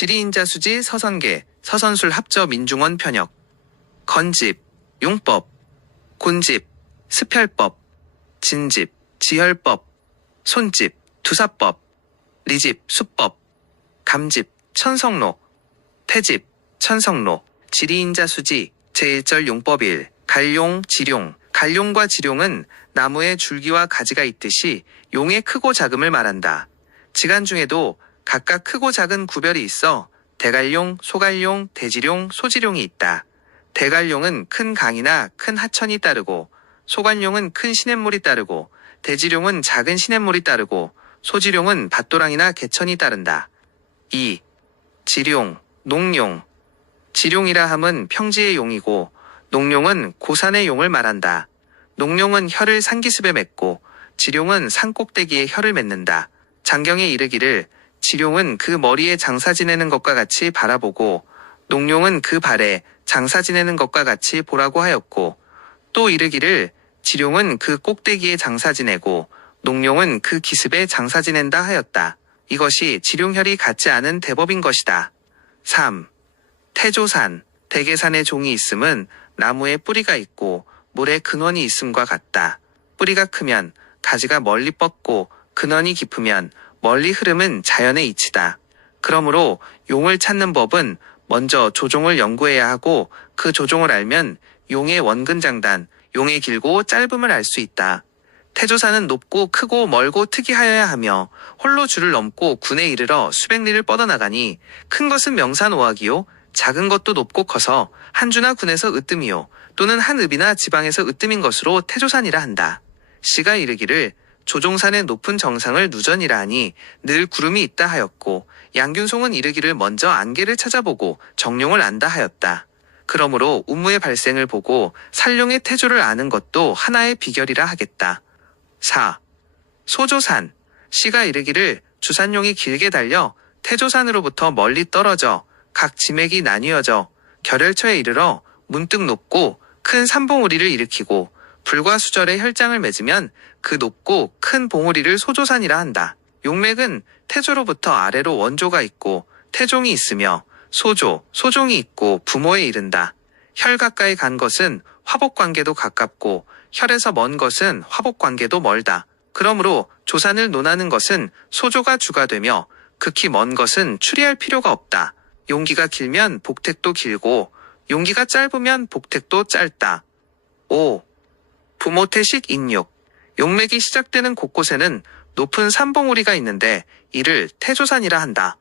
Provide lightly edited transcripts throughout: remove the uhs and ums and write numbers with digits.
지리인자수지 서선계, 서선술 합저 민중원 편역. 건집, 용법. 곤집, 스펼법. 진집, 지혈법. 손집, 두사법. 리집, 수법. 감집, 천성로. 태집, 천성로. 지리인자수지 제1절 용법 1. 갈용, 지룡. 갈용과 지룡은 나무에 줄기와 가지가 있듯이 용의 크고 작음을 말한다. 지간 중에도 각각 크고 작은 구별이 있어 대갈용, 소갈용, 대지룡, 소지룡이 있다. 대갈용은 큰 강이나 큰 하천이 따르고, 소갈용은 큰 시냇물이 따르고, 대지룡은 작은 시냇물이 따르고, 소지룡은 밭도랑이나 개천이 따른다. 2. 지룡, 농룡. 지룡이라 함은 평지의 용이고, 농룡은 고산의 용을 말한다. 농룡은 혀를 산기슭에 맺고, 지룡은 산꼭대기에 혀를 맺는다. 장경에 이르기를 지룡은 그 머리에 장사 지내는 것과 같이 바라보고, 농룡은 그 발에 장사 지내는 것과 같이 보라고 하였고, 또 이르기를 지룡은 그 꼭대기에 장사 지내고, 농룡은 그 기슭에 장사 지낸다 하였다. 이것이 지룡혈이 같지 않은 대법인 것이다. 3. 태조산. 대계산에 종이 있음은 나무에 뿌리가 있고 물에 근원이 있음과 같다. 뿌리가 크면 가지가 멀리 뻗고 근원이 깊으면 멀리 흐름은 자연의 이치다. 그러므로 용을 찾는 법은 먼저 조종을 연구해야 하고, 그 조종을 알면 용의 원근장단, 용의 길고 짧음을 알 수 있다. 태조산은 높고 크고 멀고 특이하여야 하며 홀로 줄을 넘고 군에 이르러 수백 리를 뻗어나가니, 큰 것은 명산 오악이요 작은 것도 높고 커서 한 주나 군에서 으뜸이요 또는 한 읍이나 지방에서 으뜸인 것으로 태조산이라 한다. 시가 이르기를 조종산의 높은 정상을 누전이라 하니 늘 구름이 있다 하였고, 양균송은 이르기를 먼저 안개를 찾아보고 정룡을 안다 하였다. 그러므로 운무의 발생을 보고 살룡의 태조를 아는 것도 하나의 비결이라 하겠다. 4. 소조산. 시가 이르기를 주산용이 길게 달려 태조산으로부터 멀리 떨어져 각 지맥이 나뉘어져 결혈처에 이르러 문득 높고 큰 산봉우리를 일으키고, 불과 수절에 혈장을 맺으면 그 높고 큰 봉우리를 소조산이라 한다. 용맥은 태조로부터 아래로 원조가 있고 태종이 있으며, 소종이 있고 부모에 이른다. 혈 가까이 간 것은 화복관계도 가깝고 혈에서 먼 것은 화복관계도 멀다. 그러므로 조산을 논하는 것은 소조가 주가 되며, 극히 먼 것은 추리할 필요가 없다. 용기가 길면 복택도 길고 용기가 짧으면 복택도 짧다. 5. 부모태식 인육. 용맥이 시작되는 곳곳에는 높은 산봉우리가 있는데 이를 태조산이라 한다.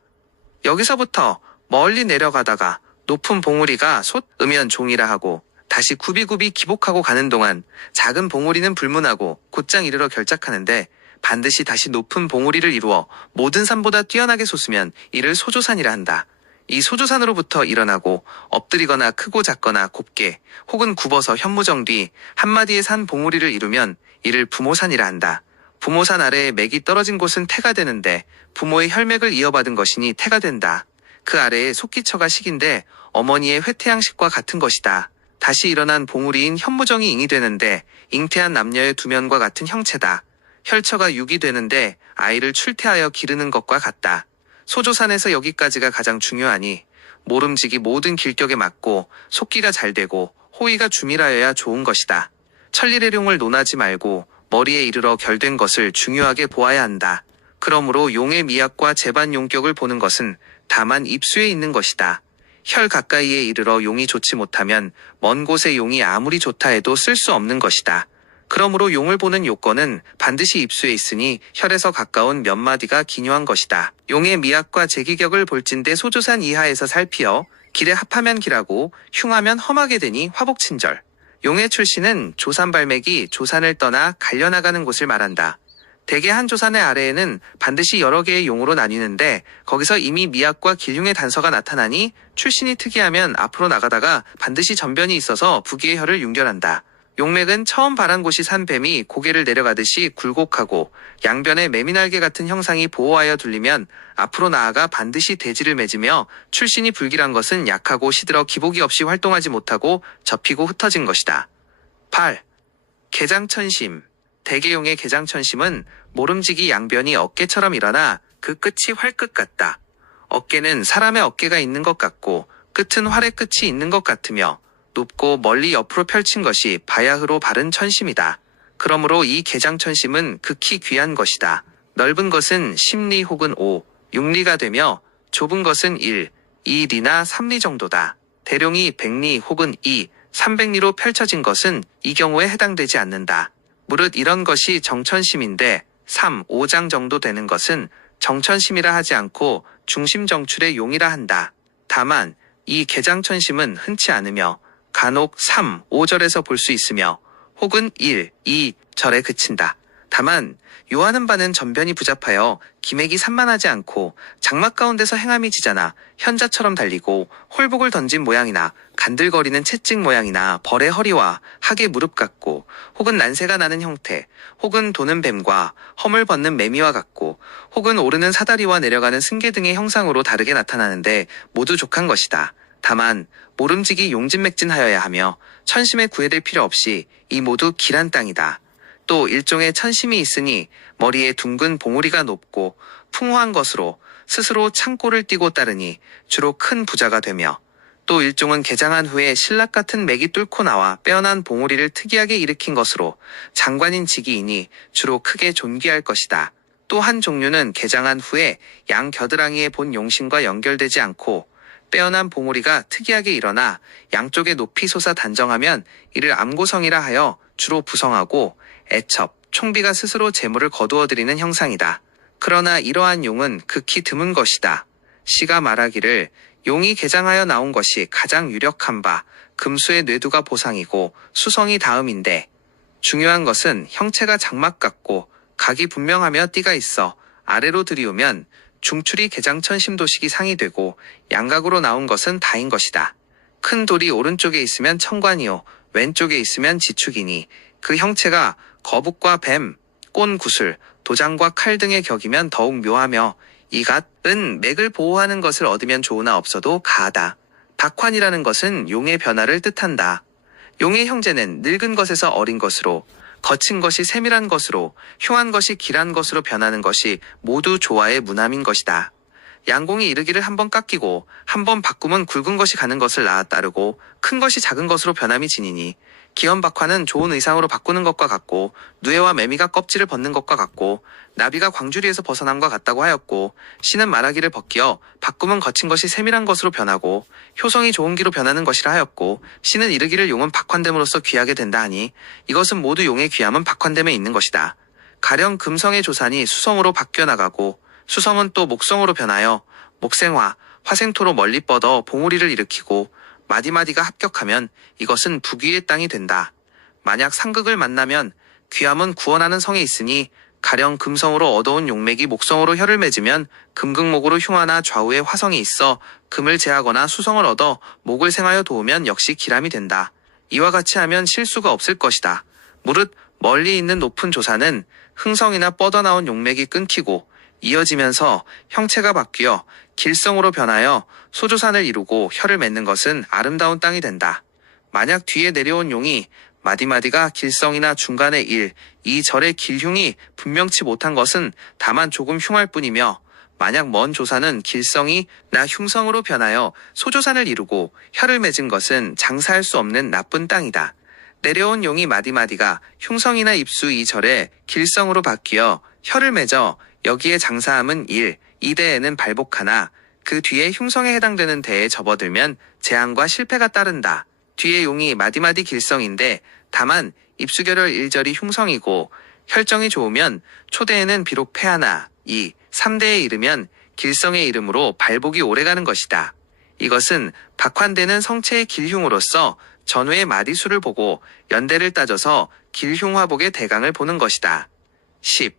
여기서부터 멀리 내려가다가 높은 봉우리가 솟으면 종이라 하고, 다시 굽이굽이 기복하고 가는 동안 작은 봉우리는 불문하고 곧장 이르러 결작하는데, 반드시 다시 높은 봉우리를 이루어 모든 산보다 뛰어나게 솟으면 이를 소조산이라 한다. 이 소조산으로부터 일어나고 엎드리거나 크고 작거나 곱게 혹은 굽어서 현무정 뒤 한마디의 산 봉우리를 이루면 이를 부모산이라 한다. 부모산 아래에 맥이 떨어진 곳은 태가 되는데, 부모의 혈맥을 이어받은 것이니 태가 된다. 그 아래에 속기처가 식인데 어머니의 회태양식과 같은 것이다. 다시 일어난 봉우리인 현무정이 잉이 되는데 잉태한 남녀의 두면과 같은 형체다. 혈처가 육이 되는데 아이를 출태하여 기르는 것과 같다. 소조산에서 여기까지가 가장 중요하니, 모름지기 모든 길격에 맞고 속기가 잘 되고 호의가 주밀하여야 좋은 것이다. 천리래룡을 논하지 말고 머리에 이르러 결된 것을 중요하게 보아야 한다. 그러므로 용의 미학과 재반 용격을 보는 것은 다만 입수에 있는 것이다. 혈 가까이에 이르러 용이 좋지 못하면 먼 곳의 용이 아무리 좋다 해도 쓸 수 없는 것이다. 그러므로 용을 보는 요건은 반드시 입수에 있으니 혈에서 가까운 몇 마디가 기묘한 것이다. 용의 미학과 제기격을 볼진대 소조산 이하에서 살피어 길에 합하면 길하고 흉하면 험하게 되니 화복친절. 용의 출신은 조산발맥이 조산을 떠나 갈려나가는 곳을 말한다. 대개 한 조산의 아래에는 반드시 여러 개의 용으로 나뉘는데, 거기서 이미 미학과 길흉의 단서가 나타나니 출신이 특이하면 앞으로 나가다가 반드시 전변이 있어서 부기의 혈을 윤결한다. 용맥은 처음 발한 곳이 산 뱀이 고개를 내려가듯이 굴곡하고 양변에 매미날개 같은 형상이 보호하여 둘리면 앞으로 나아가 반드시 대지를 맺으며, 출신이 불길한 것은 약하고 시들어 기복이 없이 활동하지 못하고 접히고 흩어진 것이다. 8. 개장천심. 대개용의 개장천심은 모름지기 양변이 어깨처럼 일어나 그 끝이 활끝 같다. 어깨는 사람의 어깨가 있는 것 같고 끝은 활의 끝이 있는 것 같으며 높고 멀리 옆으로 펼친 것이 바야흐로 바른 천심이다. 그러므로 이 개장천심은 극히 귀한 것이다. 넓은 것은 10리 혹은 5, 6리가 되며 좁은 것은 1, 2리나 3리 정도다. 대룡이 100리 혹은 2, 300리로 펼쳐진 것은 이 경우에 해당되지 않는다. 무릇 이런 것이 정천심인데 3, 5장 정도 되는 것은 정천심이라 하지 않고 중심정출의 용이라 한다. 다만 이 개장천심은 흔치 않으며 간혹 3, 5절에서 볼 수 있으며 혹은 1, 2절에 그친다. 다만 요하는 바는 전변이 부잡하여 기맥이 산만하지 않고 장막 가운데서 행함이 지잖아 현자처럼 달리고 홀복을 던진 모양이나 간들거리는 채찍 모양이나 벌의 허리와 학의 무릎 같고 혹은 난새가 나는 형태 혹은 도는 뱀과 허물 벗는 매미와 같고 혹은 오르는 사다리와 내려가는 승계 등의 형상으로 다르게 나타나는데 모두 족한 것이다. 다만 모름지기 용진맥진하여야 하며 천심에 구애될 필요 없이 이 모두 길한 땅이다. 또 일종의 천심이 있으니 머리에 둥근 봉우리가 높고 풍화한 것으로 스스로 창고를 띠고 따르니 주로 큰 부자가 되며 또 일종은 개장한 후에 신락 같은 맥이 뚫고 나와 빼어난 봉우리를 특이하게 일으킨 것으로 장관인 직이이니 주로 크게 존귀할 것이다. 또 한 종류는 개장한 후에 양 겨드랑이에 본 용신과 연결되지 않고 빼어난 봉우리가 특이하게 일어나 양쪽에 높이 솟아 단정하면 이를 암고성이라 하여 주로 부성하고 애첩, 총비가 스스로 재물을 거두어들이는 형상이다. 그러나 이러한 용은 극히 드문 것이다. 시가 말하기를 용이 개장하여 나온 것이 가장 유력한 바 금수의 뇌두가 보상이고 수성이 다음인데 중요한 것은 형체가 장막 같고 각이 분명하며 띠가 있어 아래로 들이우면 중출이 개장천심도식이 상이 되고 양각으로 나온 것은 다인 것이다. 큰 돌이 오른쪽에 있으면 천관이요 왼쪽에 있으면 지축이니 그 형체가 거북과 뱀, 꼰 구슬, 도장과 칼 등의 격이면 더욱 묘하며 이 갓은 맥을 보호하는 것을 얻으면 좋으나 없어도 가하다. 박환이라는 것은 용의 변화를 뜻한다. 용의 형제는 늙은 것에서 어린 것으로 거친 것이 세밀한 것으로 흉한 것이 길한 것으로 변하는 것이 모두 조화의 무남인 것이다. 양공이 이르기를 한번 깎이고 한번 바꾸면 굵은 것이 가는 것을 낳아 따르고 큰 것이 작은 것으로 변함이 지니니 기현박화는 좋은 의상으로 바꾸는 것과 같고 누에와 매미가 껍질을 벗는 것과 같고 나비가 광주리에서 벗어남과 같다고 하였고 신은 말하기를 벗기어 바꾸면 거친 것이 세밀한 것으로 변하고 효성이 좋은 기로 변하는 것이라 하였고 신은 이르기를 용은 박환됨으로써 귀하게 된다 하니 이것은 모두 용의 귀함은 박환됨에 있는 것이다. 가령 금성의 조산이 수성으로 바뀌어 나가고 수성은 또 목성으로 변하여 목생화, 화생토로 멀리 뻗어 봉우리를 일으키고 마디마디가 합격하면 이것은 부귀의 땅이 된다. 만약 상극을 만나면 귀함은 구원하는 성에 있으니 가령 금성으로 얻어온 용맥이 목성으로 혀를 맺으면 금극목으로 흉하나 좌우에 화성이 있어 금을 제하거나 수성을 얻어 목을 생하여 도우면 역시 기람이 된다. 이와 같이 하면 실수가 없을 것이다. 무릇 멀리 있는 높은 조사는 흥성이나 뻗어나온 용맥이 끊기고 이어지면서 형체가 바뀌어 길성으로 변하여 소조산을 이루고 혀를 맺는 것은 아름다운 땅이 된다. 만약 뒤에 내려온 용이 마디마디가 길성이나 중간의 1, 2절의 길흉이 분명치 못한 것은 다만 조금 흉할 뿐이며 만약 먼 조사는 길성이 나 흉성으로 변하여 소조산을 이루고 혀를 맺은 것은 장사할 수 없는 나쁜 땅이다. 내려온 용이 마디마디가 흉성이나 입수 2절의 길성으로 바뀌어 혀를 맺어 여기에 장사함은 1, 2대에는 발복하나 그 뒤에 흉성에 해당되는 대에 접어들면 재앙과 실패가 따른다. 뒤에 용이 마디마디 길성인데 다만 입수결혈 1절이 흉성이고 혈정이 좋으면 초대에는 비록 패하나 2, 3대에 이르면 길성의 이름으로 발복이 오래가는 것이다. 이것은 박환되는 성체의 길흉으로서 전후의 마디수를 보고 연대를 따져서 길흉화복의 대강을 보는 것이다. 10.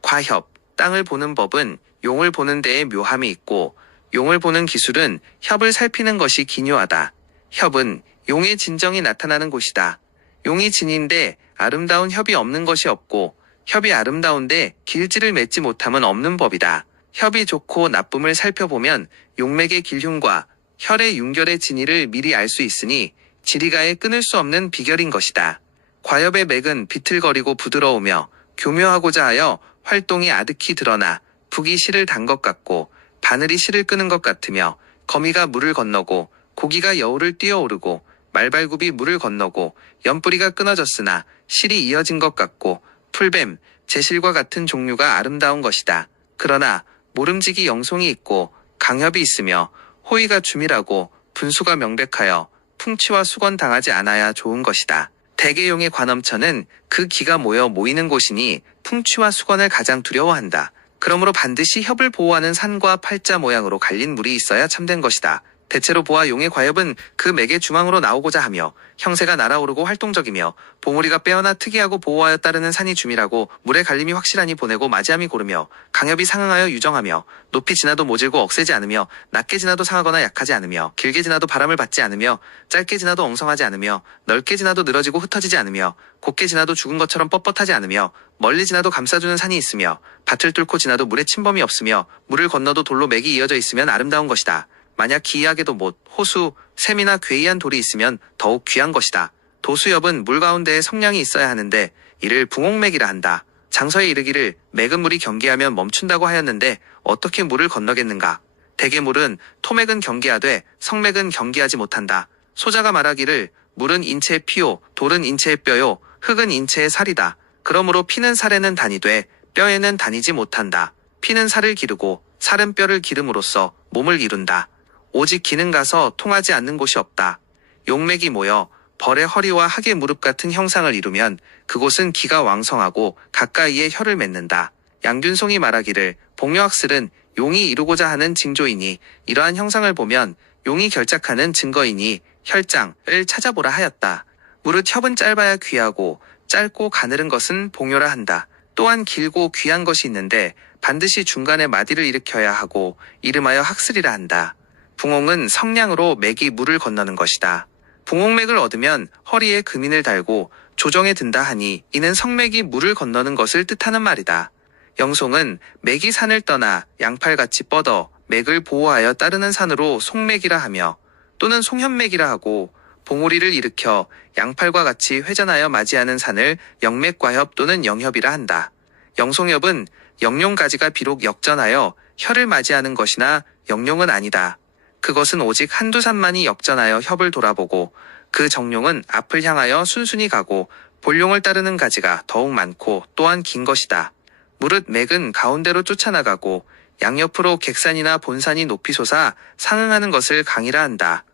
과협, 땅을 보는 법은 용을 보는 데에 묘함이 있고 용을 보는 기술은 협을 살피는 것이 기묘하다. 협은 용의 진정이 나타나는 곳이다. 용이 진인데 아름다운 협이 없는 것이 없고 협이 아름다운데 길지를 맺지 못함은 없는 법이다. 협이 좋고 나쁨을 살펴보면 용맥의 길흉과 혈의 윤결의 진위를 미리 알 수 있으니 지리가에 끊을 수 없는 비결인 것이다. 과협의 맥은 비틀거리고 부드러우며 교묘하고자 하여 활동이 아득히 드러나 북이 실을 단 것 같고 바늘이 실을 끄는 것 같으며 거미가 물을 건너고 고기가 여울을 뛰어오르고 말발굽이 물을 건너고 연뿌리가 끊어졌으나 실이 이어진 것 같고 풀뱀, 제실과 같은 종류가 아름다운 것이다. 그러나 모름지기 영송이 있고 강협이 있으며 호의가 주밀하고 분수가 명백하여 풍치와 수건 당하지 않아야 좋은 것이다. 대개용의 관엄천은 그 기가 모이는 곳이니 풍치와 수건을 가장 두려워한다. 그러므로 반드시 협을 보호하는 산과 팔자 모양으로 갈린 물이 있어야 참된 것이다. 대체로 보아 용의 과협은 그 맥의 중앙으로 나오고자 하며 형세가 날아오르고 활동적이며 봉우리가 빼어나 특이하고 보호하여 따르는 산이 주밀하고 물의 갈림이 확실하니 보내고 맞이함이 고르며 강협이 상응하여 유정하며 높이 지나도 모질고 억세지 않으며 낮게 지나도 상하거나 약하지 않으며 길게 지나도 바람을 받지 않으며 짧게 지나도 엉성하지 않으며 넓게 지나도 늘어지고 흩어지지 않으며 곱게 지나도 죽은 것처럼 뻣뻣하지 않으며 멀리 지나도 감싸주는 산이 있으며 밭을 뚫고 지나도 물에 침범이 없으며 물을 건너도 돌로 맥이 이어져 있으면 아름다운 것이다. 만약 기이하게도 못, 호수, 샘이나 괴이한 돌이 있으면 더욱 귀한 것이다. 도수엽은 물 가운데에 성량이 있어야 하는데 이를 붕옥맥이라 한다. 장서에 이르기를 맥은 물이 경계하면 멈춘다고 하였는데 어떻게 물을 건너겠는가. 대개 물은 토맥은 경계하되 성맥은 경계하지 못한다. 소자가 말하기를 물은 인체의 피요, 돌은 인체의 뼈요, 흙은 인체의 살이다. 그러므로 피는 살에는 단이 돼 뼈에는 다니지 못한다. 피는 살을 기르고 살은 뼈를 기름으로써 몸을 이룬다. 오직 기는 가서 통하지 않는 곳이 없다. 용맥이 모여 벌의 허리와 학의 무릎 같은 형상을 이루면 그곳은 기가 왕성하고 가까이에 혀를 맺는다. 양균송이 말하기를 복묘학설은 용이 이루고자 하는 징조이니 이러한 형상을 보면 용이 결작하는 증거이니 혈장을 찾아보라 하였다. 무릇 협은 짧아야 귀하고 짧고 가늘은 것은 봉요라 한다. 또한 길고 귀한 것이 있는데 반드시 중간에 마디를 일으켜야 하고 이름하여 학설이라 한다. 붕옥은 성량으로 맥이 물을 건너는 것이다. 붕옥맥을 얻으면 허리에 금인을 달고 조정에 든다 하니 이는 성맥이 물을 건너는 것을 뜻하는 말이다. 영송은 맥이 산을 떠나 양팔같이 뻗어 맥을 보호하여 따르는 산으로 송맥이라 하며 또는 송현맥이라 하고 봉우리를 일으켜 양팔과 같이 회전하여 맞이하는 산을 영맥과협 또는 영협이라 한다. 영송협은 영룡가지가 비록 역전하여 혀를 맞이하는 것이나 영룡은 아니다. 그것은 오직 한두 산만이 역전하여 협을 돌아보고 그 정룡은 앞을 향하여 순순히 가고 본룡을 따르는 가지가 더욱 많고 또한 긴 것이다. 무릇 맥은 가운데로 쫓아나가고 양옆으로 객산이나 본산이 높이 솟아 상응하는 것을 강이라 한다.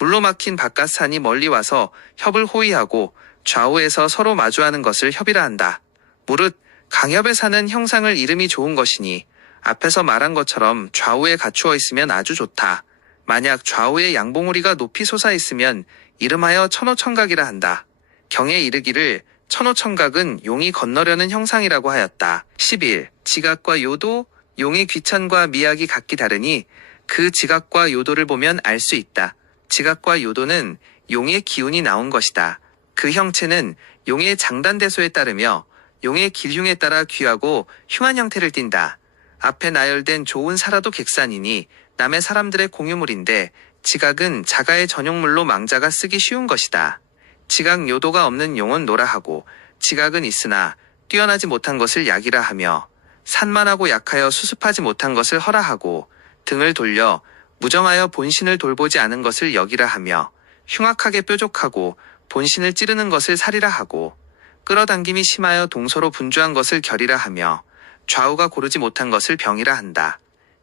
물로 막힌 바깥산이 멀리 와서 협을 호위하고 좌우에서 서로 마주하는 것을 협이라 한다. 무릇 강협의 산은 형상을 이름이 좋은 것이니 앞에서 말한 것처럼 좌우에 갖추어 있으면 아주 좋다. 만약 좌우에 양봉우리가 높이 솟아 있으면 이름하여 천호청각이라 한다. 경에 이르기를 천호청각은 용이 건너려는 형상이라고 하였다. 11. 지각과 요도. 용의 귀천과 미학이 각기 다르니 그 지각과 요도를 보면 알 수 있다. 지각과 요도는 용의 기운이 나온 것이다. 그 형체는 용의 장단대소에 따르며 용의 길흉에 따라 귀하고 흉한 형태를 띈다. 앞에 나열된 좋은 사라도 객산이니 남의 사람들의 공유물인데 지각은 자가의 전용물로 망자가 쓰기 쉬운 것이다. 지각 요도가 없는 용은 노라하고 지각은 있으나 뛰어나지 못한 것을 약이라 하며 산만하고 약하여 수습하지 못한 것을 허라하고 등을 돌려 무정하여 본신을 돌보지 않은 것을 역이라 하며 흉악하게 뾰족하고 본신을 찌르는 것을 살이라 하고 끌어당김이 심하여 동서로 분주한 것을 결이라 하며 좌우가 고르지 못한 것을 병이라 한다.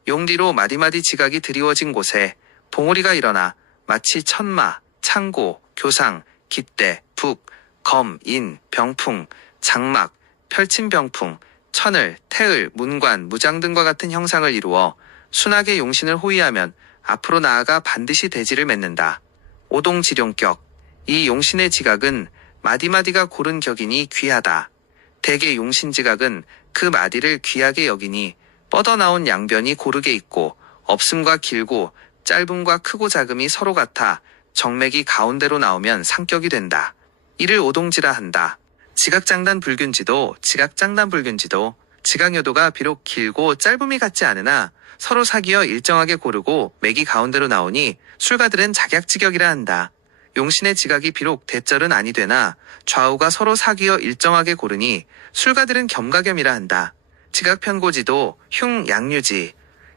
용 뒤로 마디마디 지각이 드리워진 곳에 봉우리가 일어나 마치 천마, 창고, 교상, 깃대, 북, 검, 인, 병풍, 장막, 펼침병풍, 천을, 태을, 문관, 무장 등과 같은 형상을 이루어 순하게 용신을 호위하면 앞으로 나아가 반드시 대지를 맺는다. 오동지룡격. 이 용신의 지각은 마디마디가 고른 격이니 귀하다. 대개 용신지각은 그 마디를 귀하게 여기니 뻗어나온 양변이 고르게 있고 없음과 길고 짧음과 크고 작음이 서로 같아 정맥이 가운데로 나오면 상격이 된다. 이를 오동지라 한다. 지각장단 불균지도, 지각장단 불균지도, 지각요도가 비록 길고 짧음이 같지 않으나 서로 사귀어 일정하게 고르고 맥이 가운데로 나오니 술가들은 작약지격이라 한다. 용신의 지각이 비록 대절은 아니 되나 좌우가 서로 사귀어 일정하게 고르니 술가들은 겸가겸이라 한다. 지각편고지도, 흉양유지.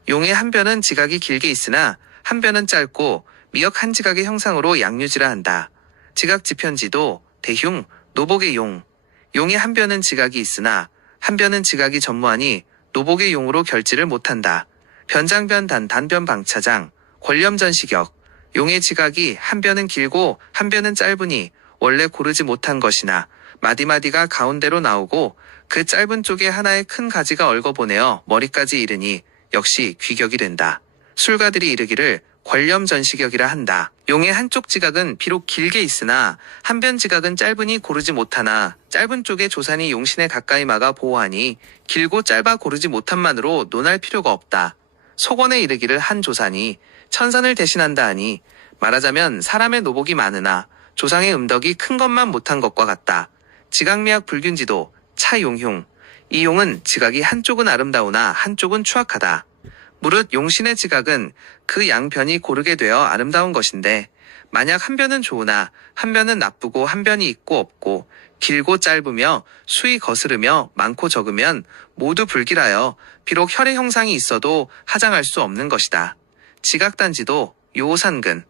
용의 한 변은 지각이 길게 있으나 한 변은 짧고 미역 한 지각의 형상으로 양유지라 한다. 지각지편지도 대흉, 노복의 용. 용의 한 변은 지각이 있으나 한 변은 지각이 전무하니 노복의 용으로 결지를 못한다. 변장변 단변 방차장, 권렴전시격. 용의 지각이 한 변은 길고 한 변은 짧으니 원래 고르지 못한 것이나 마디마디가 가운데로 나오고 그 짧은 쪽에 하나의 큰 가지가 얽어보내어 머리까지 이르니 역시 귀격이 된다. 술가들이 이르기를 권렴전시격이라 한다. 용의 한쪽 지각은 비록 길게 있으나 한변 지각은 짧으니 고르지 못하나 짧은 쪽에 조산이 용신에 가까이 막아 보호하니 길고 짧아 고르지 못함만으로 논할 필요가 없다. 속언에 이르기를 한 조산이 천산을 대신한다 하니 말하자면 사람의 노복이 많으나 조상의 음덕이 큰 것만 못한 것과 같다. 지각미약 불균지도 차용흉. 이 용은 지각이 한쪽은 아름다우나 한쪽은 추악하다. 무릇 용신의 지각은 그 양변이 고르게 되어 아름다운 것인데 만약 한 변은 좋으나 한 변은 나쁘고 한 변이 있고 없고 길고 짧으며 수위 거스르며 많고 적으면 모두 불길하여 비록 혈의 형상이 있어도 하장할 수 없는 것이다. 지각단지도 요산근.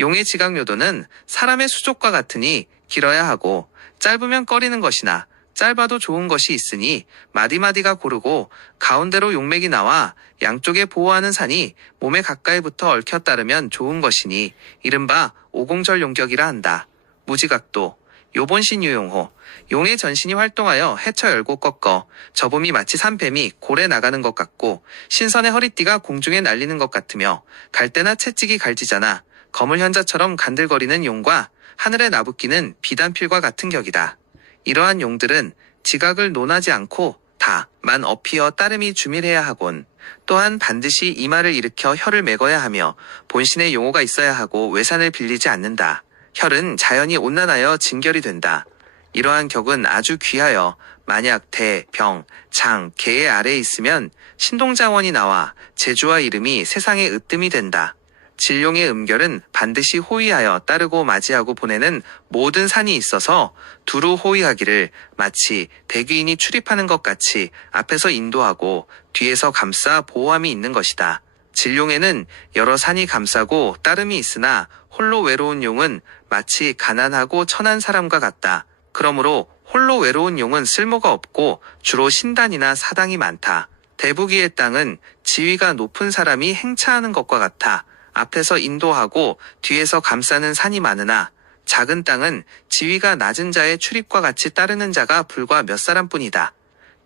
용의 지각요도는 사람의 수족과 같으니 길어야 하고 짧으면 꺼리는 것이나 짧아도 좋은 것이 있으니 마디마디가 고르고 가운데로 용맥이 나와 양쪽에 보호하는 산이 몸에 가까이 붙어 얽혀 따르면 좋은 것이니 이른바 오공절 용격이라 한다. 무지각도 요본신 유용호. 용의 전신이 활동하여 해쳐 열고 꺾어 저범이 마치 산뱀이 골에 나가는 것 같고 신선의 허리띠가 공중에 날리는 것 같으며 갈대나 채찍이 갈지잖아 거물 현자처럼 간들거리는 용과 하늘에 나부끼는 비단필과 같은 격이다. 이러한 용들은 지각을 논하지 않고 다만 업히어 따름이 주밀해야 하곤 또한 반드시 이마를 일으켜 혀를 매거야 하며 본신의 용호가 있어야 하고 외산을 빌리지 않는다. 혈은 자연히 온난하여 진결이 된다. 이러한 격은 아주 귀하여 만약 대, 병, 장, 개의 아래에 있으면 신동장원이 나와 제주와 이름이 세상에 으뜸이 된다. 진룡의 음결은 반드시 호위하여 따르고 맞이하고 보내는 모든 산이 있어서 두루 호위하기를 마치 대귀인이 출입하는 것 같이 앞에서 인도하고 뒤에서 감싸 보호함이 있는 것이다. 진룡에는 여러 산이 감싸고 따름이 있으나 홀로 외로운 용은 마치 가난하고 천한 사람과 같다. 그러므로 홀로 외로운 용은 쓸모가 없고 주로 신단이나 사당이 많다. 대부기의 땅은 지위가 높은 사람이 행차하는 것과 같아 앞에서 인도하고 뒤에서 감싸는 산이 많으나 작은 땅은 지위가 낮은 자의 출입과 같이 따르는 자가 불과 몇 사람뿐이다.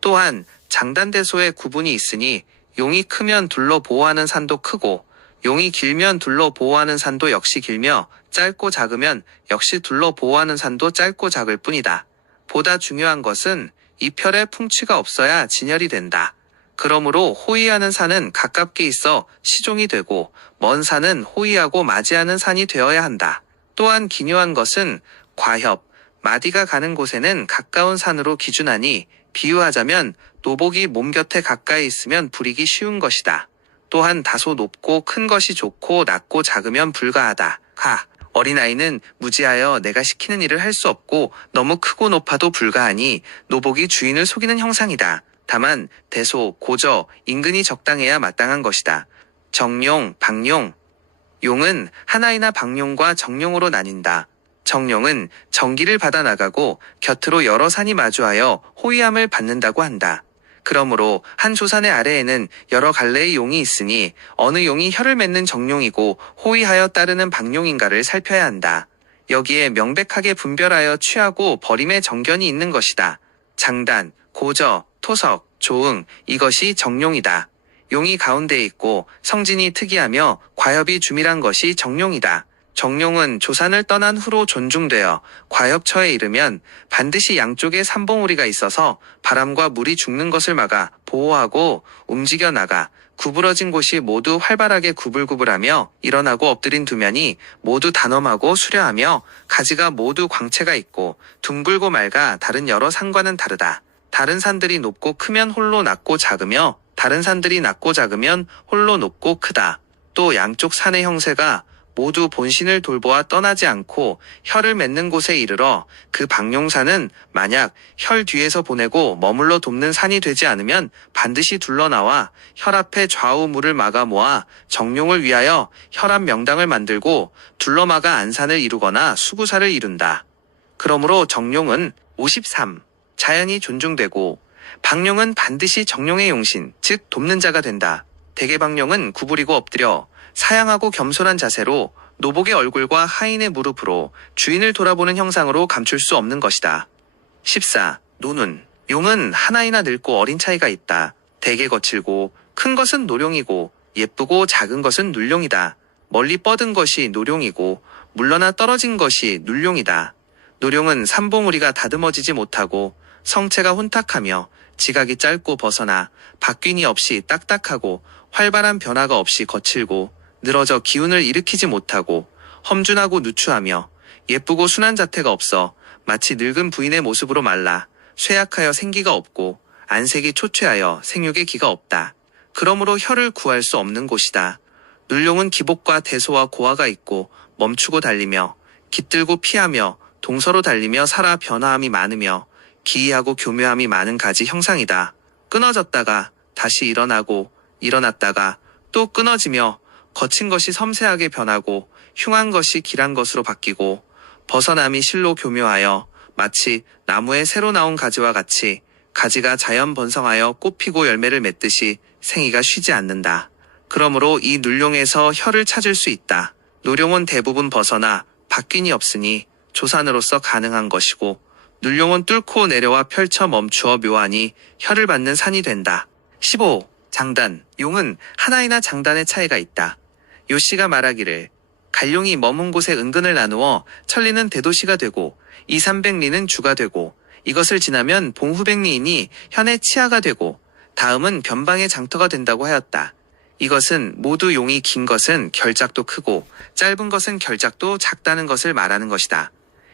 또한 장단대소의 구분이 있으니 용이 크면 둘러 보호하는 산도 크고 용이 길면 둘러 보호하는 산도 역시 길며 짧고 작으면 역시 둘러 보호하는 산도 짧고 작을 뿐이다. 보다 중요한 것은 이편에 풍취가 없어야 진열이 된다. 그러므로 호위하는 산은 가깝게 있어 시종이 되고 먼 산은 호위하고 맞이하는 산이 되어야 한다. 또한 기묘한 것은 과협, 마디가 가는 곳에는 가까운 산으로 기준하니 비유하자면 노복이 몸 곁에 가까이 있으면 부리기 쉬운 것이다. 또한 다소 높고 큰 것이 좋고 낮고 작으면 불가하다. 어린아이는 무지하여 내가 시키는 일을 할 수 없고 너무 크고 높아도 불가하니 노복이 주인을 속이는 형상이다. 다만 대소, 고저, 인근이 적당해야 마땅한 것이다. 정용, 방용. 용은 하나이나 방용과 정용으로 나뉜다. 정용은 정기를 받아 나가고 곁으로 여러 산이 마주하여 호위함을 받는다고 한다. 그러므로 한 조산의 아래에는 여러 갈래의 용이 있으니 어느 용이 혀를 맺는 정용이고 호위하여 따르는 방용인가를 살펴야 한다. 여기에 명백하게 분별하여 취하고 버림의 정견이 있는 것이다. 장단, 고저, 토석, 조응 이것이 정용이다. 용이 가운데에 있고 성진이 특이하며 과협이 주밀한 것이 정용이다. 정용은 조산을 떠난 후로 존중되어 과협처에 이르면 반드시 양쪽에 삼봉우리가 있어서 바람과 물이 죽는 것을 막아 보호하고 움직여 나가 구부러진 곳이 모두 활발하게 구불구불하며 일어나고 엎드린 두면이 모두 단엄하고 수려하며 가지가 모두 광채가 있고 둥글고 맑아 다른 여러 산과는 다르다. 다른 산들이 높고 크면 홀로 낮고 작으며 다른 산들이 낮고 작으면 홀로 높고 크다. 또 양쪽 산의 형세가 모두 본신을 돌보아 떠나지 않고 혈을 맺는 곳에 이르러 그 방용산은 만약 혈 뒤에서 보내고 머물러 돕는 산이 되지 않으면 반드시 둘러나와 혈 앞에 좌우 물을 막아 모아 정룡을 위하여 혈압 명당을 만들고 둘러막아 안산을 이루거나 수구사를 이룬다. 그러므로 정룡은 53. 자연이 존중되고 방룡은 반드시 정룡의 용신, 즉 돕는 자가 된다. 대개방룡은 구부리고 엎드려 사양하고 겸손한 자세로 노복의 얼굴과 하인의 무릎으로 주인을 돌아보는 형상으로 감출 수 없는 것이다. 14. 노눈. 용은 하나이나 늙고 어린 차이가 있다. 대개 거칠고 큰 것은 노룡이고 예쁘고 작은 것은 눌룡이다. 멀리 뻗은 것이 노룡이고 물러나 떨어진 것이 눌룡이다. 노룡은 삼봉우리가 다듬어지지 못하고 성체가 혼탁하며 지각이 짧고 벗어나 바뀐이 없이 딱딱하고 활발한 변화가 없이 거칠고 늘어져 기운을 일으키지 못하고 험준하고 누추하며 예쁘고 순한 자태가 없어 마치 늙은 부인의 모습으로 말라 쇠약하여 생기가 없고 안색이 초췌하여 생육의 기가 없다. 그러므로 혀를 구할 수 없는 곳이다. 눌룡은 기복과 대소와 고화가 있고 멈추고 달리며 깃들고 피하며 동서로 달리며 살아 변화함이 많으며 기이하고 교묘함이 많은 가지 형상이다. 끊어졌다가 다시 일어나고 일어났다가 또 끊어지며 거친 것이 섬세하게 변하고 흉한 것이 길한 것으로 바뀌고 벗어남이 실로 교묘하여 마치 나무에 새로 나온 가지와 같이 가지가 자연 번성하여 꽃 피고 열매를 맺듯이 생이가 쉬지 않는다. 그러므로 이 눌룡에서 혀를 찾을 수 있다. 노룡은 대부분 벗어나 바뀐이 없으니 조산으로서 가능한 것이고 눌룡은 뚫고 내려와 펼쳐 멈추어 묘하니 혀를 받는 산이 된다. 15. 장단. 용은 하나이나 장단의 차이가 있다. 요씨가 말하기를 갈룡이 머문 곳에 은근을 나누어 천리는 대도시가 되고 2,300리는 주가 되고 이것을 지나면 봉후백리이니 현의 치아가 되고 다음은 변방의 장터가 된다고 하였다. 이것은 모두 용이 긴 것은 결작도 크고 짧은 것은 결작도 작다는 것을 말하는 것이다.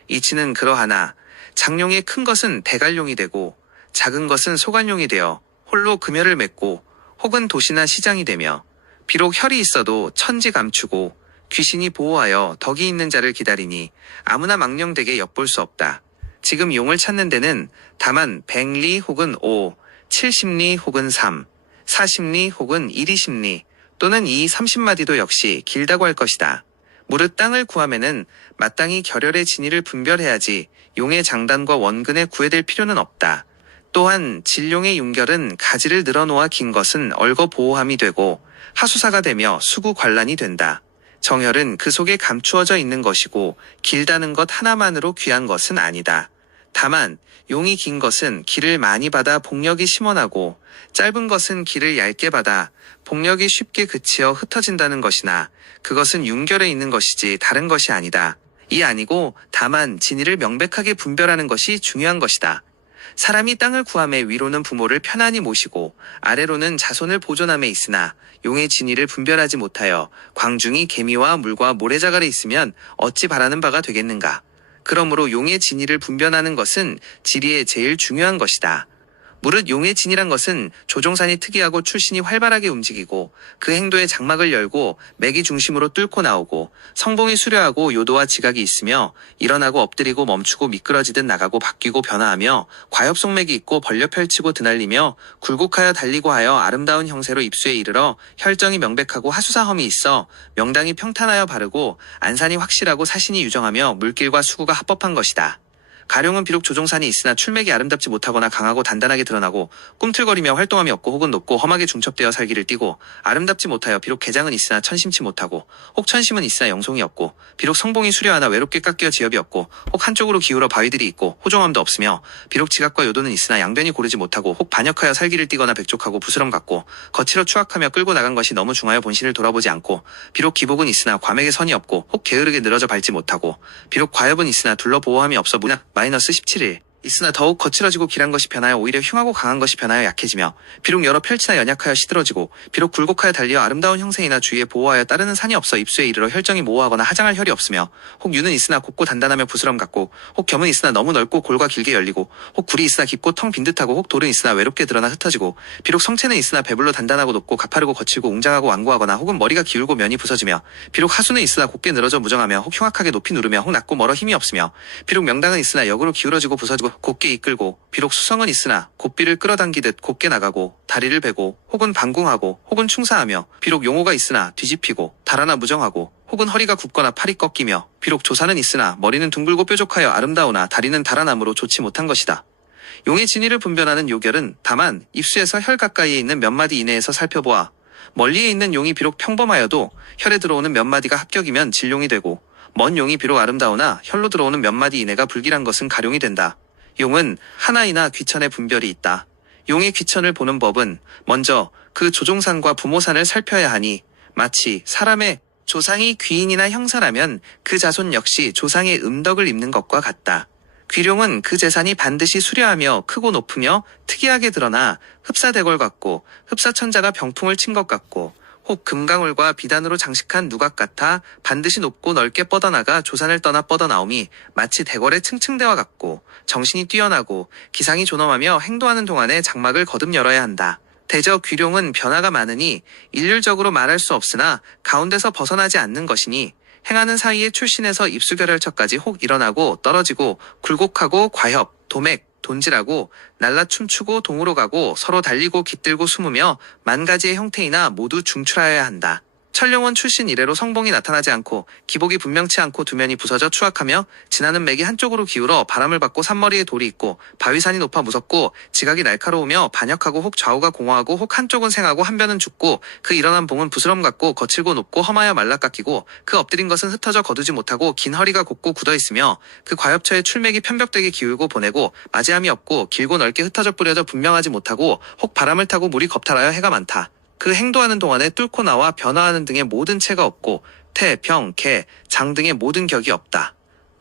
이치는 그러하나 장룡이 큰 것은 대갈룡이 되고 작은 것은 소갈룡이 되어 홀로 금혈을 맺고 혹은 도시나 시장이 되며 비록 혈이 있어도 천지 감추고 귀신이 보호하여 덕이 있는 자를 기다리니 아무나 망령되게 엿볼 수 없다. 지금 용을 찾는 데는 다만 100리 혹은 5, 70리 혹은 3, 40리 혹은 120리 또는 이 30마디도 역시 길다고 할 것이다. 무릇 땅을 구하면은 마땅히 결혈의 진위를 분별해야지 용의 장단과 원근에 구애될 필요는 없다. 또한 진룡의 윤결은 가지를 늘어놓아 긴 것은 얼거 보호함이 되고 하수사가 되며 수구 관란이 된다. 정혈은 그 속에 감추어져 있는 것이고 길다는 것 하나만으로 귀한 것은 아니다. 다만 용이 긴 것은 길을 많이 받아 복력이 심원하고 짧은 것은 길을 얇게 받아 복력이 쉽게 그치어 흩어진다는 것이나 그것은 윤결에 있는 것이지 다른 것이 아니다. 이 아니고 다만 진위를 명백하게 분별하는 것이 중요한 것이다. 사람이 땅을 구함에 위로는 부모를 편안히 모시고 아래로는 자손을 보존함에 있으나 용의 진위를 분별하지 못하여 광중이 개미와 물과 모래자갈에 있으면 어찌 바라는 바가 되겠는가. 그러므로 용의 진위를 분별하는 것은 지리에 제일 중요한 것이다. 무릇 용의 진이란 것은 조종산이 특이하고 출신이 활발하게 움직이고 그 행도에 장막을 열고 맥이 중심으로 뚫고 나오고 성봉이 수려하고 요도와 지각이 있으며 일어나고 엎드리고 멈추고 미끄러지듯 나가고 바뀌고 변화하며 과엽송맥이 있고 벌려 펼치고 드날리며 굴곡하여 달리고 하여 아름다운 형세로 입수에 이르러 혈정이 명백하고 하수사험이 있어 명당이 평탄하여 바르고 안산이 확실하고 사신이 유정하며 물길과 수구가 합법한 것이다. 가룡은 비록 조종산이 있으나 출맥이 아름답지 못하거나 강하고 단단하게 드러나고 꿈틀거리며 활동함이 없고 혹은 높고 험하게 중첩되어 살기를 띠고 아름답지 못하여 비록 개장은 있으나 천심치 못하고 혹 천심은 있으나 영송이 없고 비록 성봉이 수려하나 외롭게 깎여 지엽이 없고 혹 한쪽으로 기울어 바위들이 있고 호종함도 없으며 비록 지각과 요도는 있으나 양변이 고르지 못하고 혹 반역하여 살기를 띠거나 백족하고 부스럼 같고 거칠어 추악하며 끌고 나간 것이 너무 중하여 본신을 돌아보지 않고 비록 기복은 있으나 과맥에 선이 없고 혹 게으르게 늘어져 밟지 못하고 비록 과엽은 있으나 둘러 보호함이 없어 문약 -17일 있으나 더욱 거칠어지고 길한 것이 변하여 오히려 흉하고 강한 것이 변하여 약해지며 비록 여러 펼치나 연약하여 시들어지고 비록 굴곡하여 달리어 아름다운 형생이나 주위에 보호하여 따르는 산이 없어 입수에 이르러 혈정이 모호하거나 하장할 혈이 없으며 혹 유는 있으나 곱고 단단하며 부스럼 같고 혹 겸은 있으나 너무 넓고 골과 길게 열리고 혹 굴이 있으나 깊고 텅 빈 듯하고 혹 돌은 있으나 외롭게 드러나 흩어지고 비록 성체는 있으나 배불러 단단하고 높고 가파르고 거칠고 웅장하고 완고하거나 혹은 머리가 기울고 면이 부서지며 비록 하수는 있으나 곱게 늘어져 무정하며 혹 흉악하게 높이 누르며 혹 낮고 멀어 힘이 없으며 비록 명당은 있으나 역으로 기울어지고 부서지고 곱게 이끌고 비록 수성은 있으나 곱비를 끌어당기듯 곱게 나가고 다리를 베고 혹은 방궁하고 혹은 충사하며 비록 용호가 있으나 뒤집히고 달아나 무정하고 혹은 허리가 굽거나 팔이 꺾이며 비록 조사는 있으나 머리는 둥글고 뾰족하여 아름다우나 다리는 달아남으로 좋지 못한 것이다. 용의 진위를 분별하는 요결은 다만 입수에서 혈 가까이에 있는 몇 마디 이내에서 살펴보아 멀리에 있는 용이 비록 평범하여도 혈에 들어오는 몇 마디가 합격이면 진용이 되고 먼 용이 비록 아름다우나 혈로 들어오는 몇 마디 이내가 불길한 것은 가룡이 된다. 용은 하나이나 귀천의 분별이 있다. 용의 귀천을 보는 법은 먼저 그 조종산과 부모산을 살펴야 하니 마치 사람의 조상이 귀인이나 형사라면 그 자손 역시 조상의 음덕을 입는 것과 같다. 귀룡은 그 재산이 반드시 수려하며 크고 높으며 특이하게 드러나 흡사대궐 같고 흡사천자가 병풍을 친 것 같고 혹 금강울과 비단으로 장식한 누각 같아 반드시 높고 넓게 뻗어나가 조산을 떠나 뻗어나옴이 마치 대궐의 층층대와 같고 정신이 뛰어나고 기상이 존엄하며 행도하는 동안에 장막을 거듭 열어야 한다. 대저 귀룡은 변화가 많으니 일률적으로 말할 수 없으나 가운데서 벗어나지 않는 것이니 행하는 사이에 출신에서 입수결혈처까지 혹 일어나고 떨어지고 굴곡하고 과협, 도맥, 돈질하고 날라 춤추고 동으로 가고 서로 달리고 깃들고 숨으며 만 가지의 형태이나 모두 중출하여야 한다. 천룡원 출신 이래로 성봉이 나타나지 않고 기복이 분명치 않고 두면이 부서져 추악하며 지나는 맥이 한쪽으로 기울어 바람을 받고 산머리에 돌이 있고 바위산이 높아 무섭고 지각이 날카로우며 반역하고 혹 좌우가 공허하고 혹 한쪽은 생하고 한 변은 죽고 그 일어난 봉은 부스럼 같고 거칠고 높고 험하여 말라 깎이고 그 엎드린 것은 흩어져 거두지 못하고 긴 허리가 곱고 굳어 있으며 그 과엽처의 출맥이 편벽되게 기울고 보내고 맞이함이 없고 길고 넓게 흩어져 뿌려져 분명하지 못하고 혹 바람을 타고 물이 겁탈하여 해가 많다. 그 행도하는 동안에 뚫고 나와 변화하는 등의 모든 체가 없고 태, 병, 개, 장 등의 모든 격이 없다.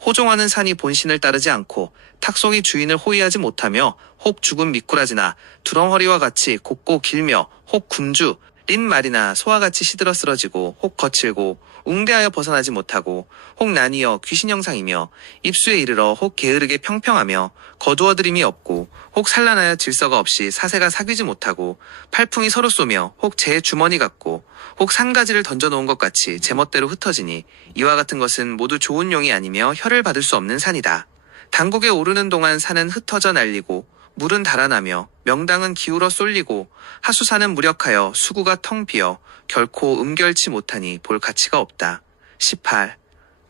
호종하는 산이 본신을 따르지 않고 탁송이 주인을 호위하지 못하며 혹 죽은 미꾸라지나 두렁허리와 같이 곱고 길며 혹 군주, 린말이나 소와 같이 시들어 쓰러지고 혹 거칠고 웅대하여 벗어나지 못하고 혹 나뉘어 귀신 형상이며 입수에 이르러 혹 게으르게 평평하며 거두어들임이 없고 혹 산란하여 질서가 없이 사세가 사귀지 못하고 팔풍이 서로 쏘며 혹 제 주머니 같고 혹 산가지를 던져놓은 것 같이 제멋대로 흩어지니 이와 같은 것은 모두 좋은 용이 아니며 혈을 받을 수 없는 산이다. 당국에 오르는 동안 산은 흩어져 날리고 물은 달아나며 명당은 기울어 쏠리고 하수산은 무력하여 수구가 텅 비어 결코 음결치 못하니 볼 가치가 없다. 18.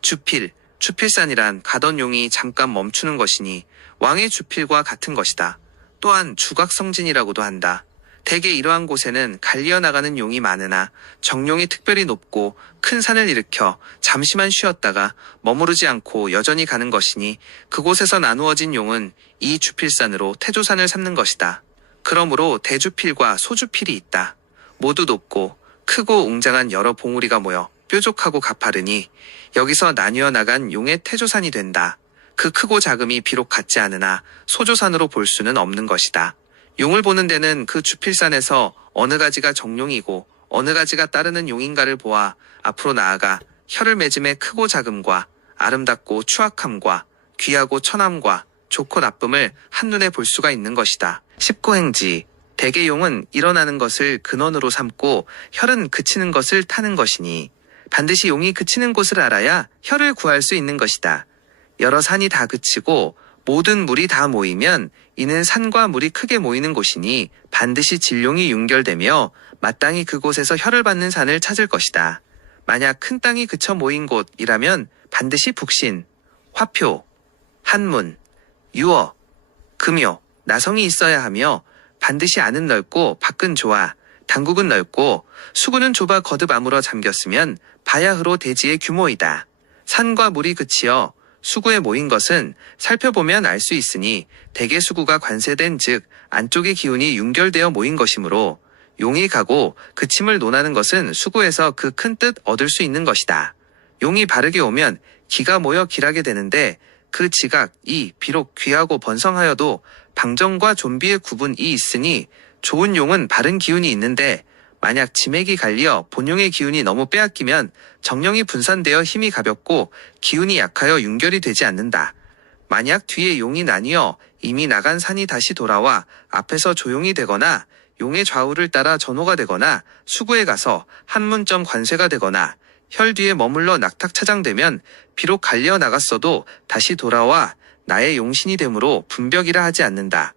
주필, 주필산이란 가던 용이 잠깐 멈추는 것이니 왕의 주필과 같은 것이다. 또한 주각성진이라고도 한다. 대개 이러한 곳에는 갈리어 나가는 용이 많으나 정용이 특별히 높고 큰 산을 일으켜 잠시만 쉬었다가 머무르지 않고 여전히 가는 것이니 그곳에서 나누어진 용은 이 주필산으로 태조산을 삼는 것이다. 그러므로 대주필과 소주필이 있다. 모두 높고 크고 웅장한 여러 봉우리가 모여 뾰족하고 가파르니 여기서 나뉘어 나간 용의 태조산이 된다. 그 크고 작음이 비록 같지 않으나 소조산으로 볼 수는 없는 것이다. 용을 보는 데는 그 주필산에서 어느 가지가 정용이고 어느 가지가 따르는 용인가를 보아 앞으로 나아가 혈을 맺음의 크고 작음과 아름답고 추악함과 귀하고 천함과 좋고 나쁨을 한눈에 볼 수가 있는 것이다. 19행지 대개 용은 일어나는 것을 근원으로 삼고 혈은 그치는 것을 타는 것이니 반드시 용이 그치는 곳을 알아야 혈을 구할 수 있는 것이다. 여러 산이 다 그치고 모든 물이 다 모이면 이는 산과 물이 크게 모이는 곳이니 반드시 진룡이 윤결되며 마땅히 그곳에서 혈을 받는 산을 찾을 것이다. 만약 큰 땅이 그쳐 모인 곳이라면 반드시 북신, 화표, 한문, 유어, 금요, 나성이 있어야 하며 반드시 안은 넓고 밖은 좋아 당국은 넓고 수구는 좁아 거듭 아물어 잠겼으면 바야흐로 대지의 규모이다. 산과 물이 그치어 수구에 모인 것은 살펴보면 알 수 있으니 대개 수구가 관세된 즉 안쪽의 기운이 윤결되어 모인 것이므로 용이 가고 그침을 논하는 것은 수구에서 그 큰 뜻 얻을 수 있는 것이다. 용이 바르게 오면 기가 모여 길하게 되는데 그 지각이 비록 귀하고 번성하여도 방정과 존비의 구분이 있으니 좋은 용은 바른 기운이 있는데 만약 지맥이 갈리어 본용의 기운이 너무 빼앗기면 정령이 분산되어 힘이 가볍고 기운이 약하여 윤결이 되지 않는다. 만약 뒤에 용이 나뉘어 이미 나간 산이 다시 돌아와 앞에서 조용히 되거나 용의 좌우를 따라 전호가 되거나 수구에 가서 한문점 관쇄가 되거나 혈 뒤에 머물러 낙탁 차장되면 비록 갈려 나갔어도 다시 돌아와 나의 용신이 되므로 분벽이라 하지 않는다.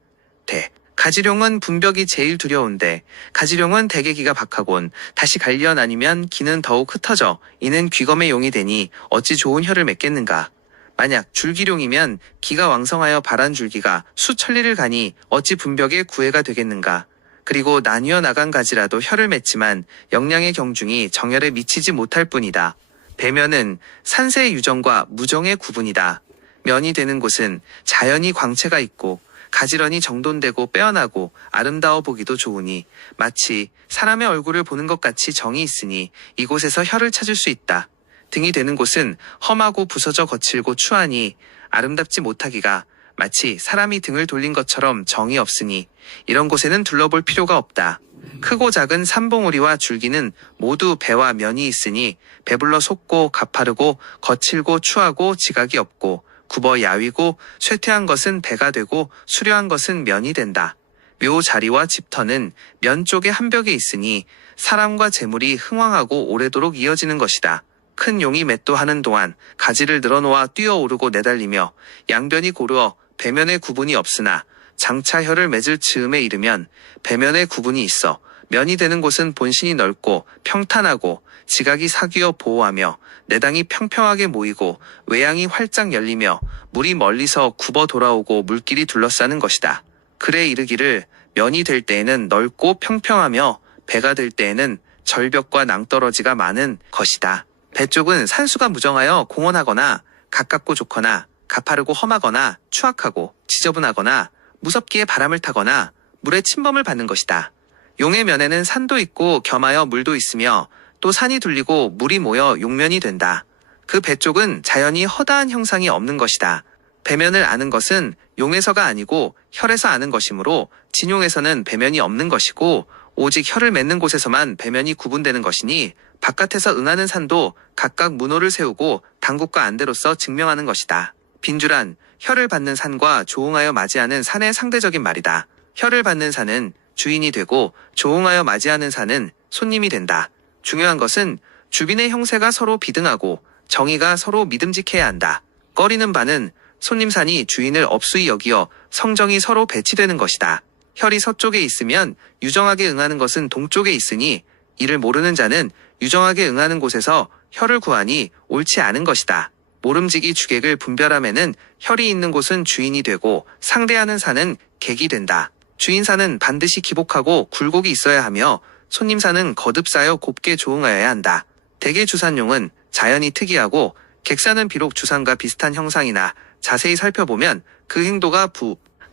가지룡은 분벽이 제일 두려운데 가지룡은 대개 기가 박하곤 다시 갈려 나뉘면 기는 더욱 흩어져 이는 귀검의 용이 되니 어찌 좋은 혈을 맺겠는가. 만약 줄기룡이면 기가 왕성하여 발한 줄기가 수천리를 가니 어찌 분벽의 구애가 되겠는가. 그리고 나뉘어 나간 가지라도 혈을 맺지만 역량의 경중이 정혈에 미치지 못할 뿐이다. 배면은 산세의 유정과 무정의 구분이다. 면이 되는 곳은 자연히 광채가 있고 가지런히 정돈되고 빼어나고 아름다워 보기도 좋으니 마치 사람의 얼굴을 보는 것 같이 정이 있으니 이곳에서 혈을 찾을 수 있다. 등이 되는 곳은 험하고 부서져 거칠고 추하니 아름답지 못하기가 마치 사람이 등을 돌린 것처럼 정이 없으니 이런 곳에는 둘러볼 필요가 없다. 크고 작은 삼봉우리와 줄기는 모두 배와 면이 있으니 배불러 솟고 가파르고 거칠고 추하고 지각이 없고 굽어 야위고 쇠퇴한 것은 배가 되고 수려한 것은 면이 된다. 묘 자리와 집터는 면 쪽에 한 벽에 있으니 사람과 재물이 흥왕하고 오래도록 이어지는 것이다. 큰 용이 맷도하는 동안 가지를 늘어놓아 뛰어오르고 내달리며 양변이 고르어 배면의 구분이 없으나 장차 혈을 맺을 즈음에 이르면 배면의 구분이 있어 면이 되는 곳은 본신이 넓고 평탄하고 지각이 사귀어 보호하며 내당이 평평하게 모이고 외양이 활짝 열리며 물이 멀리서 굽어 돌아오고 물길이 둘러싸는 것이다. 그래 이르기를 면이 될 때에는 넓고 평평하며 배가 될 때에는 절벽과 낭떠러지가 많은 것이다. 배 쪽은 산수가 무정하여 공원하거나 가깝고 좋거나 가파르고 험하거나 추악하고 지저분하거나 무섭기에 바람을 타거나 물의 침범을 받는 것이다. 용의 면에는 산도 있고 겸하여 물도 있으며 또 산이 둘리고 물이 모여 용면이 된다. 그 배 쪽은 자연히 허다한 형상이 없는 것이다. 배면을 아는 것은 용에서가 아니고 혈에서 아는 것이므로 진용에서는 배면이 없는 것이고 오직 혈을 맺는 곳에서만 배면이 구분되는 것이니 바깥에서 응하는 산도 각각 문호를 세우고 당국과 안대로서 증명하는 것이다. 빈주란 혈을 받는 산과 조응하여 맞이하는 산의 상대적인 말이다. 혈을 받는 산은 주인이 되고 조응하여 맞이하는 산은 손님이 된다. 중요한 것은 주빈의 형세가 서로 비등하고 정의가 서로 믿음직해야 한다. 꺼리는 바는 손님산이 주인을 업수히 여기어 성정이 서로 배치되는 것이다. 혈이 서쪽에 있으면 유정하게 응하는 것은 동쪽에 있으니 이를 모르는 자는 유정하게 응하는 곳에서 혈을 구하니 옳지 않은 것이다. 모름지기 주객을 분별함에는 혈이 있는 곳은 주인이 되고 상대하는 산은 객이 된다. 주인산은 반드시 기복하고 굴곡이 있어야 하며 손님산은 거듭 쌓여 곱게 조응하여야 한다. 대개 주산용은 자연이 특이하고 객산은 비록 주산과 비슷한 형상이나 자세히 살펴보면 그 행도가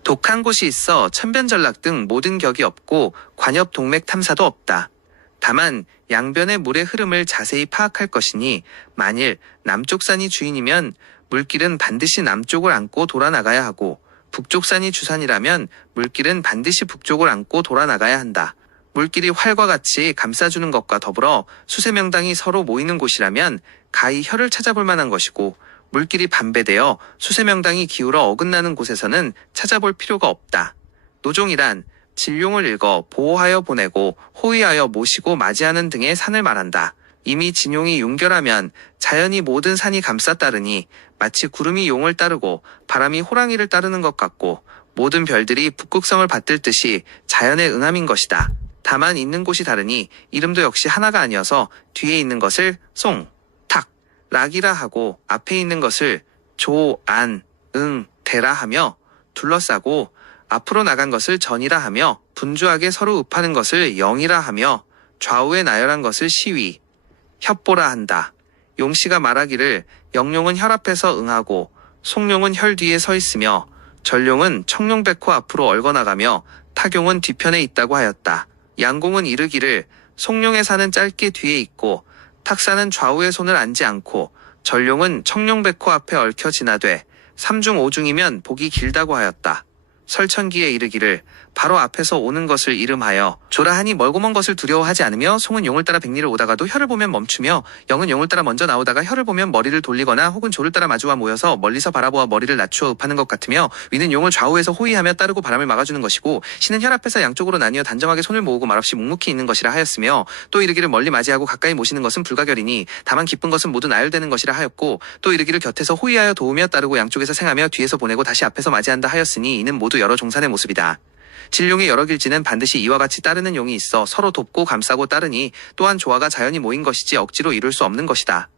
독한 곳이 있어 천변전락 등 모든 격이 없고 관엽 동맥 탐사도 없다. 다만 양변의 물의 흐름을 자세히 파악할 것이니 만일 남쪽산이 주인이면 물길은 반드시 남쪽을 안고 돌아나가야 하고 북쪽산이 주산이라면 물길은 반드시 북쪽을 안고 돌아나가야 한다. 물길이 활과 같이 감싸주는 것과 더불어 수세명당이 서로 모이는 곳이라면 가히 혈을 찾아볼 만한 것이고 물길이 반배되어 수세명당이 기울어 어긋나는 곳에서는 찾아볼 필요가 없다. 노종이란 진룡을 읽어 보호하여 보내고 호위하여 모시고 맞이하는 등의 산을 말한다. 이미 진용이 용결하면 자연히 모든 산이 감싸 따르니 마치 구름이 용을 따르고 바람이 호랑이를 따르는 것 같고 모든 별들이 북극성을 받들듯이 자연의 응함인 것이다. 다만 있는 곳이 다르니 이름도 역시 하나가 아니어서 뒤에 있는 것을 송, 탁, 락이라 하고 앞에 있는 것을 조, 안, 응, 대라 하며 둘러싸고 앞으로 나간 것을 전이라 하며 분주하게 서로 읍하는 것을 영이라 하며 좌우에 나열한 것을 시위, 협보라 한다. 용씨가 말하기를 영룡은 혈 앞에서 응하고 송룡은 혈 뒤에 서 있으며 전룡은 청룡백호 앞으로 얽어나가며 타경은 뒤편에 있다고 하였다. 양공은 이르기를 송룡의 산은 짧게 뒤에 있고 탁산은 좌우에 손을 얹지 않고 전룡은 청룡백호 앞에 얽혀 지나되 삼중 오중이면 복이 길다고 하였다. 설천기에 이르기를 바로 앞에서 오는 것을 이름하여 조라하니 멀고 먼 것을 두려워하지 않으며 송은 용을 따라 백리를 오다가도 혀를 보면 멈추며 영은 용을 따라 먼저 나오다가 혀를 보면 머리를 돌리거나 혹은 조를 따라 마주와 모여서 멀리서 바라보아 머리를 낮추어 읍하는 것 같으며 위는 용을 좌우에서 호위하며 따르고 바람을 막아주는 것이고 시는 혈 앞에서 양쪽으로 나뉘어 단정하게 손을 모으고 말없이 묵묵히 있는 것이라 하였으며 또 이르기를 멀리 맞이하고 가까이 모시는 것은 불가결이니 다만 기쁜 것은 모두 나열되는 것이라 하였고 또 이르기를 곁에서 호위하여 도우며 따르고 양쪽에서 생하며 뒤에서 보내고 다시 앞에서 맞이한다 하였으니 이는 모두 여러 종산의 모습이다. 진룡의 여러 길지는 반드시 이와 같이 따르는 용이 있어 서로 돕고 감싸고 따르니 또한 조화가 자연히 모인 것이지 억지로 이룰 수 없는 것이다.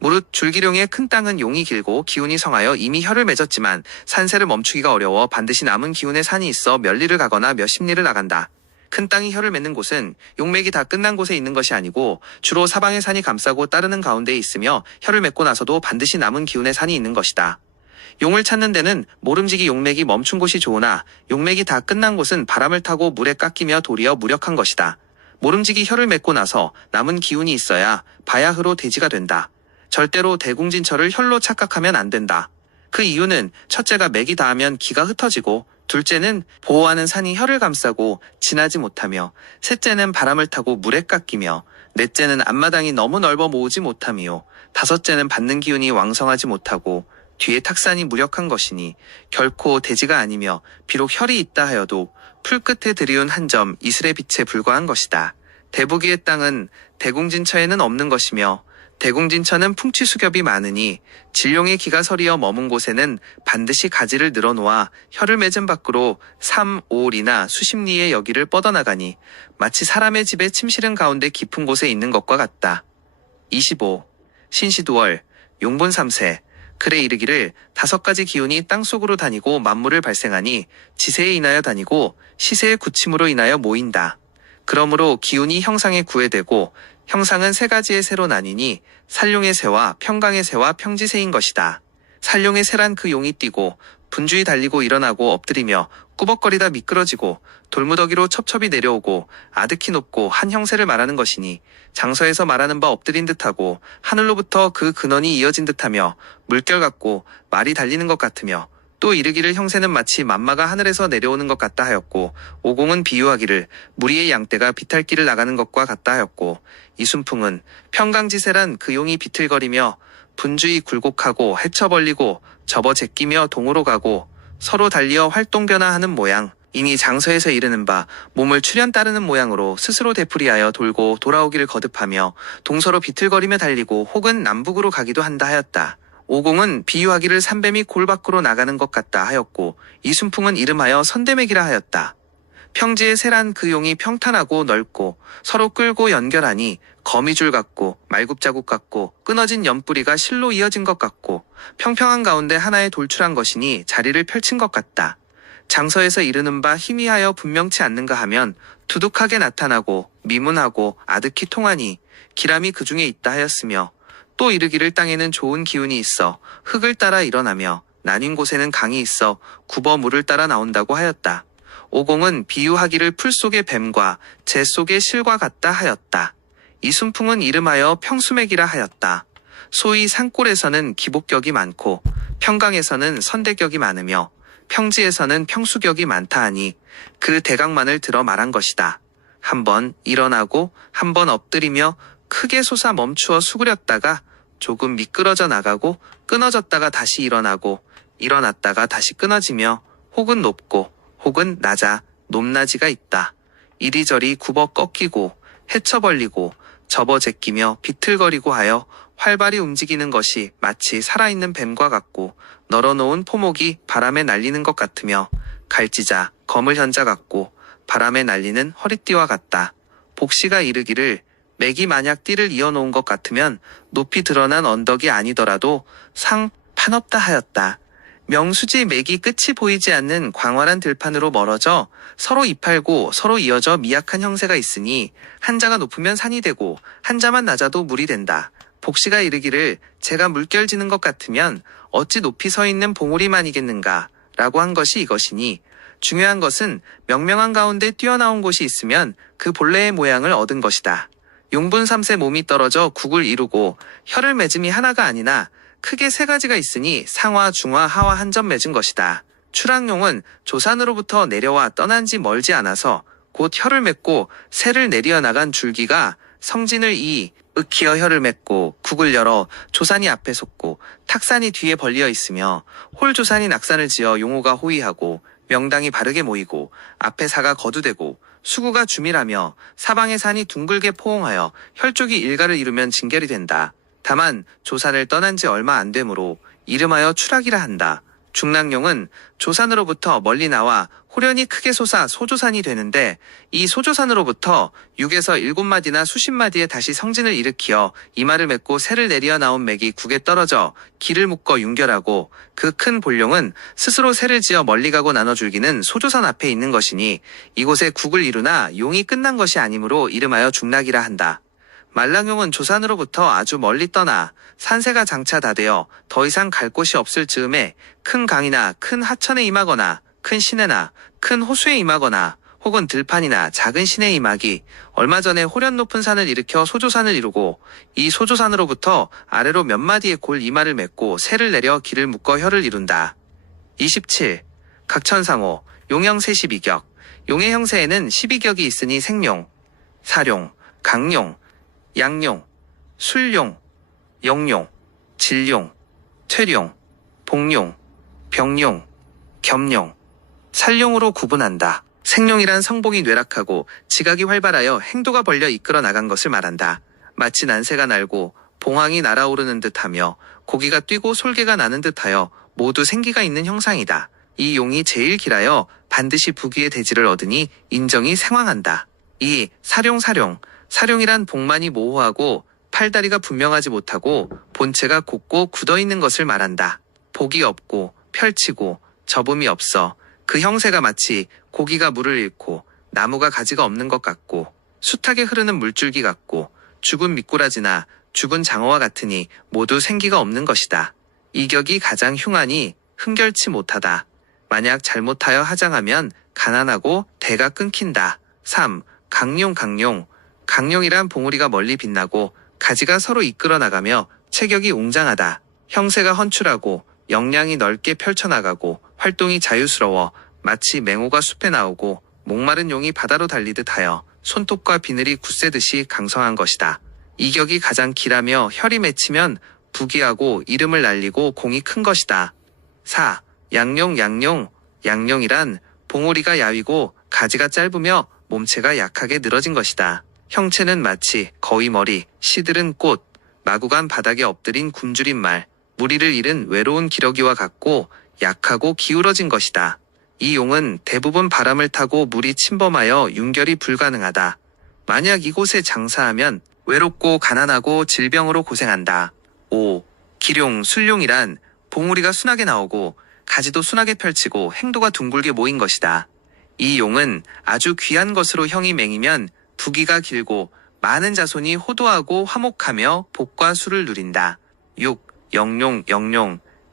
무릇 줄기룡의 큰 땅은 용이 길고 기운이 성하여 이미 혀를 맺었지만 산세를 멈추기가 어려워 반드시 남은 기운의 산이 있어 몇 리를 가거나 몇십 리를 나간다. 큰 땅이 혀를 맺는 곳은 용맥이 다 끝난 곳에 있는 것이 아니고 주로 사방의 산이 감싸고 따르는 가운데에 있으며 혀를 맺고 나서도 반드시 남은 기운의 산이 있는 것이다. 용을 찾는 데는 모름지기 용맥이 멈춘 곳이 좋으나 용맥이 다 끝난 곳은 바람을 타고 물에 깎이며 도리어 무력한 것이다. 모름지기 혀를 맺고 나서 남은 기운이 있어야 바야흐로 대지가 된다. 절대로 대궁진처를 혈로 착각하면 안 된다. 그 이유는 첫째가 맥이 닿으면 기가 흩어지고 둘째는 보호하는 산이 혀를 감싸고 지나지 못하며 셋째는 바람을 타고 물에 깎이며 넷째는 앞마당이 너무 넓어 모으지 못하며 다섯째는 받는 기운이 왕성하지 못하고 뒤에 탁산이 무력한 것이니 결코 대지가 아니며 비록 혈이 있다 하여도 풀끝에 들이운 한 점 이슬의 빛에 불과한 것이다. 대부기의 땅은 대궁진처에는 없는 것이며 대궁진처는 풍취수겹이 많으니 진룡의 기가 서리어 머문 곳에는 반드시 가지를 늘어놓아 혀를 맺은 밖으로 3, 5리나 수십 리의 여기를 뻗어나가니 마치 사람의 집에 침실은 가운데 깊은 곳에 있는 것과 같다. 25. 신시두월 용본 3세 글에 이르기를 5가지 기운이 땅속으로 다니고 만물을 발생하니 지세에 인하여 다니고 시세의 굳힘으로 인하여 모인다. 그러므로 기운이 형상에 구애되고 형상은 3가지의 새로 나뉘니 살룡의 새와 평강의 새와 평지새인 것이다. 살룡의 새란 그 용이 뛰고 분주히 달리고 일어나고 엎드리며 꾸벅거리다 미끄러지고 돌무더기로 첩첩이 내려오고 아득히 높고 한 형새를 말하는 것이니 장서에서 말하는 바 엎드린 듯하고 하늘로부터 그 근원이 이어진 듯하며 물결 같고 말이 달리는 것 같으며 또 이르기를 형새는 마치 만마가 하늘에서 내려오는 것 같다 하였고 오공은 비유하기를 무리의 양떼가 비탈길을 나가는 것과 같다 하였고 이순풍은 평강지세란 그 용이 비틀거리며 분주히 굴곡하고 헤쳐벌리고 접어 제끼며 동으로 가고 서로 달리어 활동변화하는 모양 이니 장서에서 이르는 바 몸을 출현 따르는 모양으로 스스로 되풀이하여 돌고 돌아오기를 거듭하며 동서로 비틀거리며 달리고 혹은 남북으로 가기도 한다 하였다. 오공은 비유하기를 삼뱀이 골 밖으로 나가는 것 같다 하였고 이순풍은 이름하여 선대맥이라 하였다. 평지의 새란 그 용이 평탄하고 넓고 서로 끌고 연결하니 거미줄 같고 말굽자국 같고 끊어진 연뿌리가 실로 이어진 것 같고 평평한 가운데 하나의 돌출한 것이니 자리를 펼친 것 같다. 장서에서 이르는 바 희미하여 분명치 않는가 하면 두둑하게 나타나고 미문하고 아득히 통하니 기람이 그 중에 있다 하였으며 또 이르기를 땅에는 좋은 기운이 있어 흙을 따라 일어나며 나뉜 곳에는 강이 있어 굽어 물을 따라 나온다고 하였다. 오공은 비유하기를 풀 속의 뱀과 재 속의 실과 같다 하였다. 이순풍은 이름하여 평수맥이라 하였다. 소위 산골에서는 기복격이 많고 평강에서는 선대격이 많으며 평지에서는 평수격이 많다 하니 그 대각만을 들어 말한 것이다. 한번 일어나고 한번 엎드리며 크게 솟아 멈추어 수그렸다가 조금 미끄러져 나가고 끊어졌다가 다시 일어나고 일어났다가 다시 끊어지며 혹은 높고 혹은 낮아 높낮이가 있다. 이리저리 굽어 꺾이고 헤쳐벌리고 접어 제끼며 비틀거리고 하여 활발히 움직이는 것이 마치 살아있는 뱀과 같고 널어놓은 포목이 바람에 날리는 것 같으며 갈지자 거물 현자 같고 바람에 날리는 허리띠와 같다. 복시가 이르기를 맥이 만약 띠를 이어놓은 것 같으면 높이 드러난 언덕이 아니더라도 상판없다 하였다. 명수지 맥이 끝이 보이지 않는 광활한 들판으로 멀어져 서로 이팔고 서로 이어져 미약한 형세가 있으니 한자가 높으면 산이 되고 한자만 낮아도 물이 된다. 복시가 이르기를 제가 물결 지는 것 같으면 어찌 높이 서 있는 봉우리만이겠는가 라고 한 것이 이것이니 중요한 것은 명명한 가운데 뛰어나온 곳이 있으면 그 본래의 모양을 얻은 것이다. 용분 3세 몸이 떨어져 국을 이루고 혀를 맺음이 하나가 아니나 크게 세 가지가 있으니 상화, 중화, 하화 한 점 맺은 것이다. 추락용은 조산으로부터 내려와 떠난 지 멀지 않아서 곧 혀를 맺고 새를 내리어 나간 줄기가 성진을 윽히어 혀를 맺고 국을 열어 조산이 앞에 솟고 탁산이 뒤에 벌리어 있으며 홀조산이 낙산을 지어 용호가 호위하고 명당이 바르게 모이고 앞에 사가 거두대고 수구가 주밀하며 사방의 산이 둥글게 포옹하여 혈족이 일가를 이루면 징결이 된다. 다만 조산을 떠난 지 얼마 안 되므로 이름하여 추락이라 한다. 중랑용은 조산으로부터 멀리 나와 호련히 크게 솟아 소조산이 되는데 이 소조산으로부터 6에서 7마디나 수십 마디에 다시 성진을 일으키어 이마를 맺고 새를 내리어 나온 맥이 국에 떨어져 기를 묶어 윤결하고 그 큰 볼룡은 스스로 새를 지어 멀리 가고 나눠줄기는 소조산 앞에 있는 것이니 이곳에 국을 이루나 용이 끝난 것이 아니므로 이름하여 중락이라 한다. 말랑용은 조산으로부터 아주 멀리 떠나 산세가 장차 다 되어 더 이상 갈 곳이 없을 즈음에 큰 강이나 큰 하천에 임하거나 큰 시내나 큰 호수에 임하거나 혹은 들판이나 작은 시내에 임하기 얼마 전에 호련 높은 산을 일으켜 소조산을 이루고 이 소조산으로부터 아래로 몇 마디의 골 이마를 맺고 새를 내려 기를 묶어 혀를 이룬다. 27. 각천상호 용형 세12격 용의 형세에는 12격이 있으니 생용, 사룡, 강용, 양용, 술용, 영용, 진용, 퇴룡, 복용, 병용, 겸용, 살용으로 구분한다. 생용이란 성복이 뇌락하고 지각이 활발하여 행도가 벌려 이끌어 나간 것을 말한다. 마치 난새가 날고 봉황이 날아오르는 듯하며 고기가 뛰고 솔개가 나는 듯하여 모두 생기가 있는 형상이다. 이 용이 제일 길하여 반드시 부귀의 대지를 얻으니 인정이 생황한다. 이 사룡 사룡이란 복만이 모호하고 팔다리가 분명하지 못하고 본체가 곱고 굳어있는 것을 말한다. 복이 없고 펼치고 접음이 없어 그 형세가 마치 고기가 물을 잃고 나무가 가지가 없는 것 같고 숱하게 흐르는 물줄기 같고 죽은 미꾸라지나 죽은 장어와 같으니 모두 생기가 없는 것이다. 이 격이 가장 흉하니 흥결치 못하다. 만약 잘못하여 하장하면 가난하고 대가 끊긴다. 3. 강룡이란 봉우리가 멀리 빛나고 가지가 서로 이끌어 나가며 체격이 웅장하다. 형세가 헌출하고 역량이 넓게 펼쳐나가고 활동이 자유스러워 마치 맹호가 숲에 나오고 목마른 용이 바다로 달리듯 하여 손톱과 비늘이 굳세듯이 강성한 것이다. 이 격이 가장 길하며 혈이 맺히면 부귀하고 이름을 날리고 공이 큰 것이다. 4. 양룡이란 봉우리가 야위고 가지가 짧으며 몸체가 약하게 늘어진 것이다. 형체는 마치 거위머리, 시들은 꽃, 마구간 바닥에 엎드린 굶주린 말, 무리를 잃은 외로운 기러기와 같고 약하고 기울어진 것이다. 이 용은 대부분 바람을 타고 물이 침범하여 윤결이 불가능하다. 만약 이곳에 장사하면 외롭고 가난하고 질병으로 고생한다. 5. 술룡이란 봉우리가 순하게 나오고 가지도 순하게 펼치고 행도가 둥글게 모인 것이다. 이 용은 아주 귀한 것으로 형이 맹이면 부귀가 길고 많은 자손이 호도하고 화목하며 복과 수를 누린다. 6.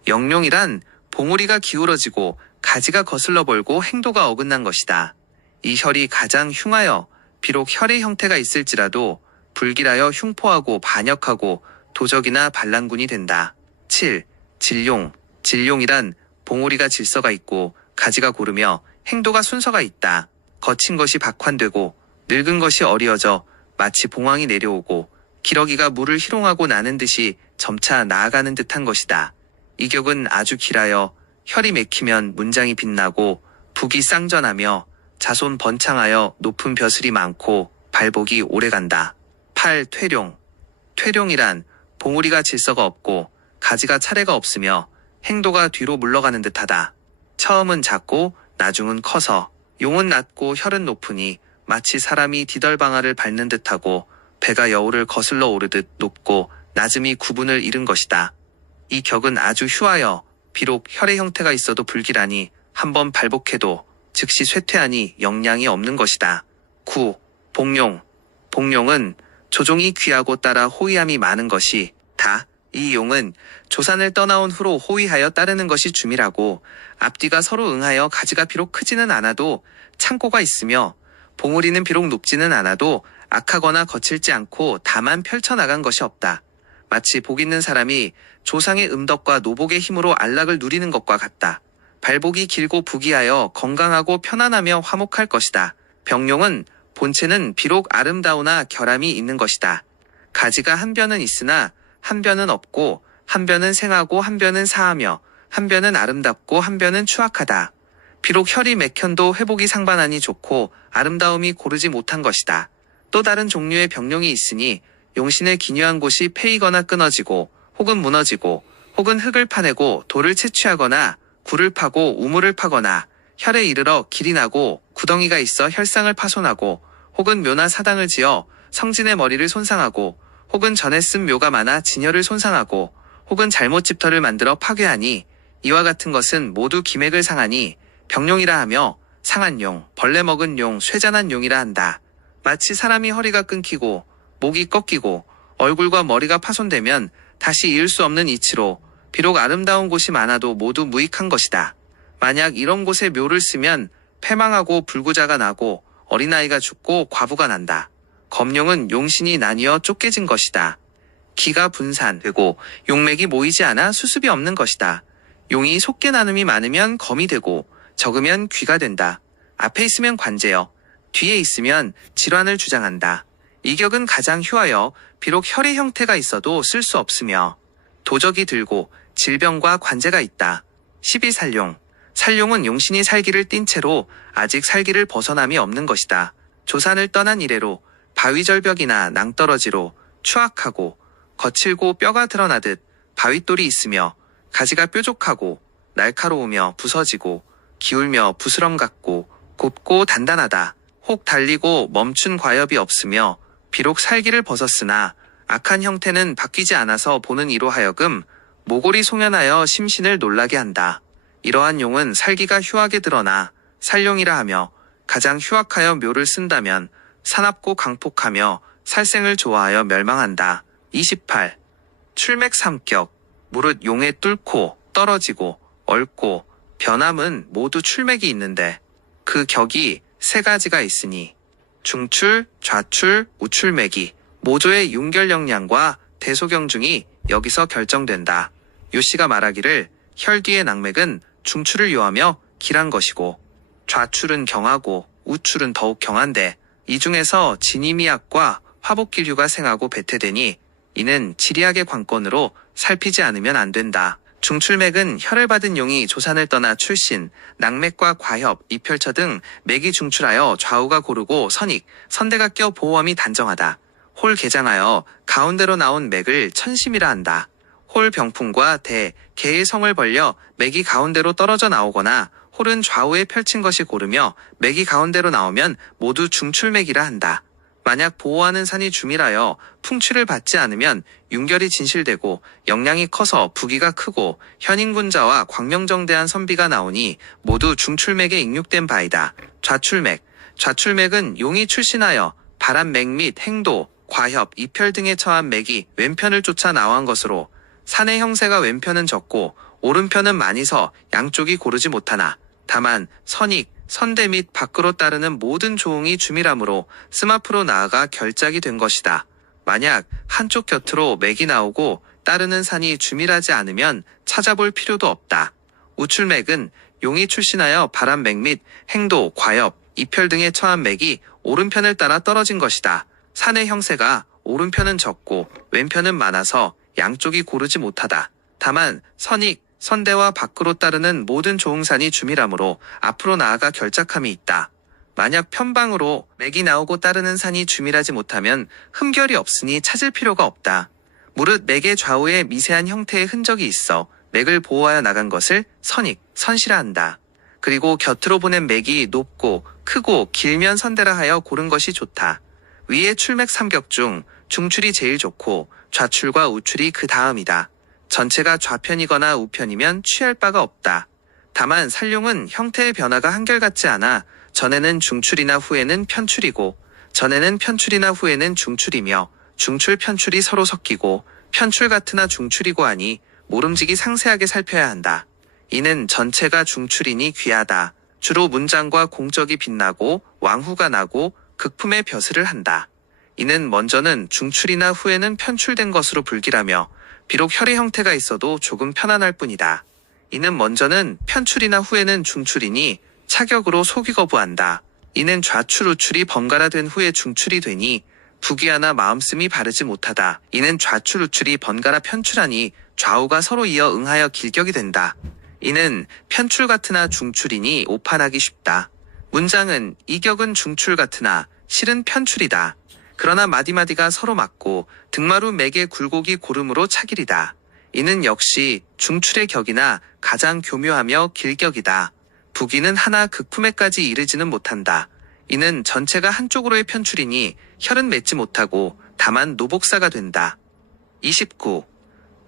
영룡이란 봉우리가 기울어지고 가지가 거슬러 벌고 행도가 어긋난 것이다. 이 혈이 가장 흉하여 비록 혈의 형태가 있을지라도 불길하여 흉포하고 반역하고 도적이나 반란군이 된다. 7. 진룡이란 봉우리가 질서가 있고 가지가 고르며 행도가 순서가 있다. 거친 것이 박환되고 늙은 것이 어리어져 마치 봉황이 내려오고 기러기가 물을 희롱하고 나는 듯이 점차 나아가는 듯한 것이다. 이 격은 아주 길하여 혈이 맥히면 문장이 빛나고 북이 쌍전하며 자손 번창하여 높은 벼슬이 많고 발복이 오래간다. 8. 퇴룡이란 봉우리가 질서가 없고 가지가 차례가 없으며 행도가 뒤로 물러가는 듯하다. 처음은 작고 나중은 커서 용은 낮고 혈은 높으니 마치 사람이 디덜방아를 밟는 듯하고 배가 여울을 거슬러 오르듯 높고 낮음이 구분을 잃은 것이다. 이 격은 아주 휴하여 비록 혈의 형태가 있어도 불길하니 한번 발복해도 즉시 쇠퇴하니 영양이 없는 것이다. 9. 복룡은 조종이 귀하고 따라 호위함이 많은 것이 다. 이 용은 조산을 떠나온 후로 호위하여 따르는 것이 주밀하고 앞뒤가 서로 응하여 가지가 비록 크지는 않아도 창고가 있으며 봉우리는 비록 높지는 않아도 악하거나 거칠지 않고 다만 펼쳐나간 것이 없다. 마치 복 있는 사람이 조상의 음덕과 노복의 힘으로 안락을 누리는 것과 같다. 발복이 길고 부귀하여 건강하고 편안하며 화목할 것이다. 병룡은 본체는 비록 아름다우나 결함이 있는 것이다. 가지가 한 뼘은 있으나 한 뼘은 없고 한 뼘은 생하고 한 뼘은 사하며 한 뼘은 아름답고 한 뼘은 추악하다. 비록 혈이 맥현도 회복이 상반하니 좋고 아름다움이 고르지 못한 것이다. 또 다른 종류의 병룡이 있으니 용신의 기묘한 곳이 패이거나 끊어지고 혹은 무너지고 혹은 흙을 파내고 돌을 채취하거나 굴을 파고 우물을 파거나 혈에 이르러 길이 나고 구덩이가 있어 혈상을 파손하고 혹은 묘나 사당을 지어 성진의 머리를 손상하고 혹은 전에 쓴 묘가 많아 진열을 손상하고 혹은 잘못 집터를 만들어 파괴하니 이와 같은 것은 모두 기맥을 상하니 병룡이라 하며 상한 용, 벌레 먹은 용, 쇠잔한 용이라 한다. 마치 사람이 허리가 끊기고 목이 꺾이고 얼굴과 머리가 파손되면 다시 이을 수 없는 이치로 비록 아름다운 곳이 많아도 모두 무익한 것이다. 만약 이런 곳에 묘를 쓰면 패망하고 불구자가 나고 어린아이가 죽고 과부가 난다. 검룡은 용신이 나뉘어 쪼개진 것이다. 기가 분산되고 용맥이 모이지 않아 수습이 없는 것이다. 용이 속개 나눔이 많으면 검이 되고 적으면 귀가 된다. 앞에 있으면 관제여, 뒤에 있으면 질환을 주장한다. 이 격은 가장 휴하여 비록 혈의 형태가 있어도 쓸 수 없으며 도적이 들고 질병과 관제가 있다. 12살룡. 살룡은 용신이 살기를 띈 채로 아직 살기를 벗어남이 없는 것이다. 조산을 떠난 이래로 바위절벽이나 낭떠러지로 추악하고 거칠고 뼈가 드러나듯 바윗돌이 있으며 가지가 뾰족하고 날카로우며 부서지고 기울며 부스럼 같고 곱고 단단하다. 혹 달리고 멈춘 과엽이 없으며 비록 살기를 벗었으나 악한 형태는 바뀌지 않아서 보는 이로 하여금 모골이 송연하여 심신을 놀라게 한다. 이러한 용은 살기가 휴하게 드러나 살용이라 하며 가장 휴악하여 묘를 쓴다면 사납고 강폭하며 살생을 좋아하여 멸망한다. 28. 출맥 삼격. 무릇 용에 뚫고 떨어지고 얽고 변함은 모두 출맥이 있는데 그 격이 세 가지가 있으니 중출, 좌출, 우출맥이 모조의 윤결영량과 대소경중이 여기서 결정된다. 요씨가 말하기를 혈뒤의 낙맥은 중출을 요하며 길한 것이고 좌출은 경하고 우출은 더욱 경한데 이 중에서 진이미약과 화복길휴가 생하고 배태되니 이는 지리학의 관건으로 살피지 않으면 안 된다. 중출맥은 혈을 받은 용이 조산을 떠나 출신, 낙맥과 과협, 이펼처 등 맥이 중출하여 좌우가 고르고 선익, 선대가 껴 보험이 단정하다. 홀 개장하여 가운데로 나온 맥을 천심이라 한다. 홀 병풍과 대, 개의 성을 벌려 맥이 가운데로 떨어져 나오거나 홀은 좌우에 펼친 것이 고르며 맥이 가운데로 나오면 모두 중출맥이라 한다. 만약 보호하는 산이 주밀하여 풍취를 받지 않으면 윤결이 진실되고 영량이 커서 부기가 크고 현인군자와 광명정대한 선비가 나오니 모두 중출맥에 익육된 바이다. 좌출맥. 좌출맥은 용이 출신하여 바람맥 및 행도, 과협, 이펼 등에 처한 맥이 왼편을 쫓아 나온 것으로 산의 형세가 왼편은 적고 오른편은 많이 서 양쪽이 고르지 못하나 다만 선익, 선대 및 밖으로 따르는 모든 조응이 주밀함으로 씀 앞으로 나아가 결작이 된 것이다. 만약 한쪽 곁으로 맥이 나오고 따르는 산이 주밀하지 않으면 찾아볼 필요도 없다. 우출맥은 용이 출신하여 바람맥 및 행도, 과협, 이펼 등에 처한 맥이 오른편을 따라 떨어진 것이다. 산의 형세가 오른편은 적고 왼편은 많아서 양쪽이 고르지 못하다. 다만 선익, 선대와 밖으로 따르는 모든 조응산이 주밀함으로 앞으로 나아가 결작함이 있다. 만약 편방으로 맥이 나오고 따르는 산이 주밀하지 못하면 흠결이 없으니 찾을 필요가 없다. 무릇 맥의 좌우에 미세한 형태의 흔적이 있어 맥을 보호하여 나간 것을 선익, 선시라 한다. 그리고 곁으로 보낸 맥이 높고 크고 길면 선대라 하여 고른 것이 좋다. 위의 출맥 삼격 중 중출이 제일 좋고 좌출과 우출이 그 다음이다. 전체가 좌편이거나 우편이면 취할 바가 없다. 다만 살룡은 형태의 변화가 한결같지 않아 전에는 중출이나 후에는 편출이고 전에는 편출이나 후에는 중출이며 중출 편출이 서로 섞이고 편출 같으나 중출이고 하니 모름지기 상세하게 살펴야 한다. 이는 전체가 중출이니 귀하다. 주로 문장과 공적이 빛나고 왕후가 나고 극품의 벼슬을 한다. 이는 먼저는 중출이나 후에는 편출된 것으로 불길하며 비록 혈의 형태가 있어도 조금 편안할 뿐이다. 이는 먼저는 편출이나 후에는 중출이니 차격으로 속이 거부한다. 이는 좌출 우출이 번갈아 된 후에 중출이 되니 부귀하나 마음씀이 바르지 못하다. 이는 좌출 우출이 번갈아 편출하니 좌우가 서로 이어 응하여 길격이 된다. 이는 편출 같으나 중출이니 오판하기 쉽다. 문장은 이격은 중출 같으나 실은 편출이다. 그러나 마디마디가 서로 맞고 등마루 맥의 굴곡이 고름으로 차길이다. 이는 역시 중출의 격이나 가장 교묘하며 길격이다. 부귀는 하나 극품에까지 이르지는 못한다. 이는 전체가 한쪽으로의 편출이니 혈은 맺지 못하고 다만 노복사가 된다. 29.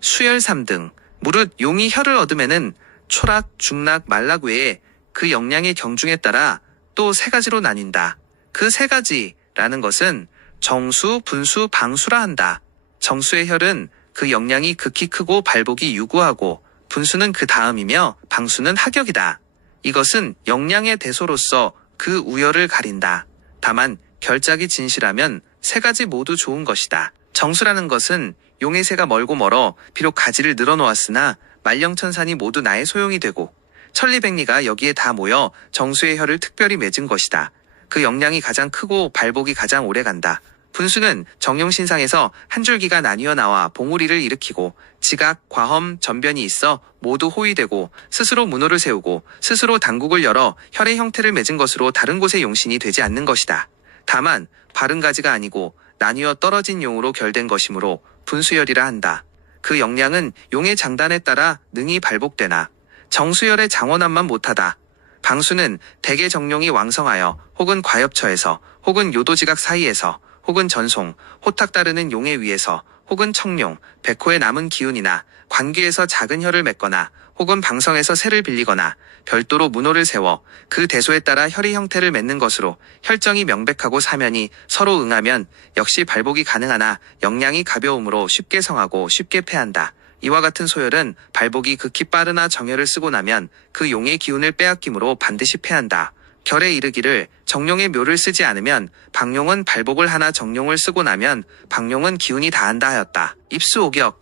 수열 3등. 무릇 용이 혈을 얻음에는 초락, 중락, 말락 외에 그 역량의 경중에 따라 또 세 가지로 나뉜다. 그 세 가지라는 것은 정수, 분수, 방수라 한다. 정수의 혈은 그 역량이 극히 크고 발복이 유구하고 분수는 그 다음이며 방수는 하격이다. 이것은 역량의 대소로서 그 우열을 가린다. 다만 결작이 진실하면 세 가지 모두 좋은 것이다. 정수라는 것은 용의 새가 멀고 멀어 비록 가지를 늘어놓았으나 만령천산이 모두 나의 소용이 되고 천리백리가 여기에 다 모여 정수의 혈을 특별히 맺은 것이다. 그 역량이 가장 크고 발복이 가장 오래 간다. 분수는 정용신상에서 한 줄기가 나뉘어 나와 봉우리를 일으키고 지각, 과험, 전변이 있어 모두 호위되고 스스로 문호를 세우고 스스로 당국을 열어 혈의 형태를 맺은 것으로 다른 곳의 용신이 되지 않는 것이다. 다만 바른 가지가 아니고 나뉘어 떨어진 용으로 결된 것이므로 분수열이라 한다. 그 역량은 용의 장단에 따라 능히 발복되나 정수열의 장원함만 못하다. 방수는 대개 정용이 왕성하여 혹은 과엽처에서 혹은 요도지각 사이에서 혹은 전송, 호탁 따르는 용의 위에서 혹은 청룡, 백호의 남은 기운이나 관귀에서 작은 혈을 맺거나 혹은 방성에서 새를 빌리거나 별도로 문호를 세워 그 대소에 따라 혈의 형태를 맺는 것으로 혈정이 명백하고 사면이 서로 응하면 역시 발복이 가능하나 역량이 가벼움으로 쉽게 성하고 쉽게 패한다. 이와 같은 소열은 발복이 극히 빠르나 정열을 쓰고 나면 그 용의 기운을 빼앗김으로 반드시 패한다. 결에 이르기를 정용의 묘를 쓰지 않으면 방용은 발복을 하나 정용을 쓰고 나면 방용은 기운이 다한다 하였다. 입수 오격.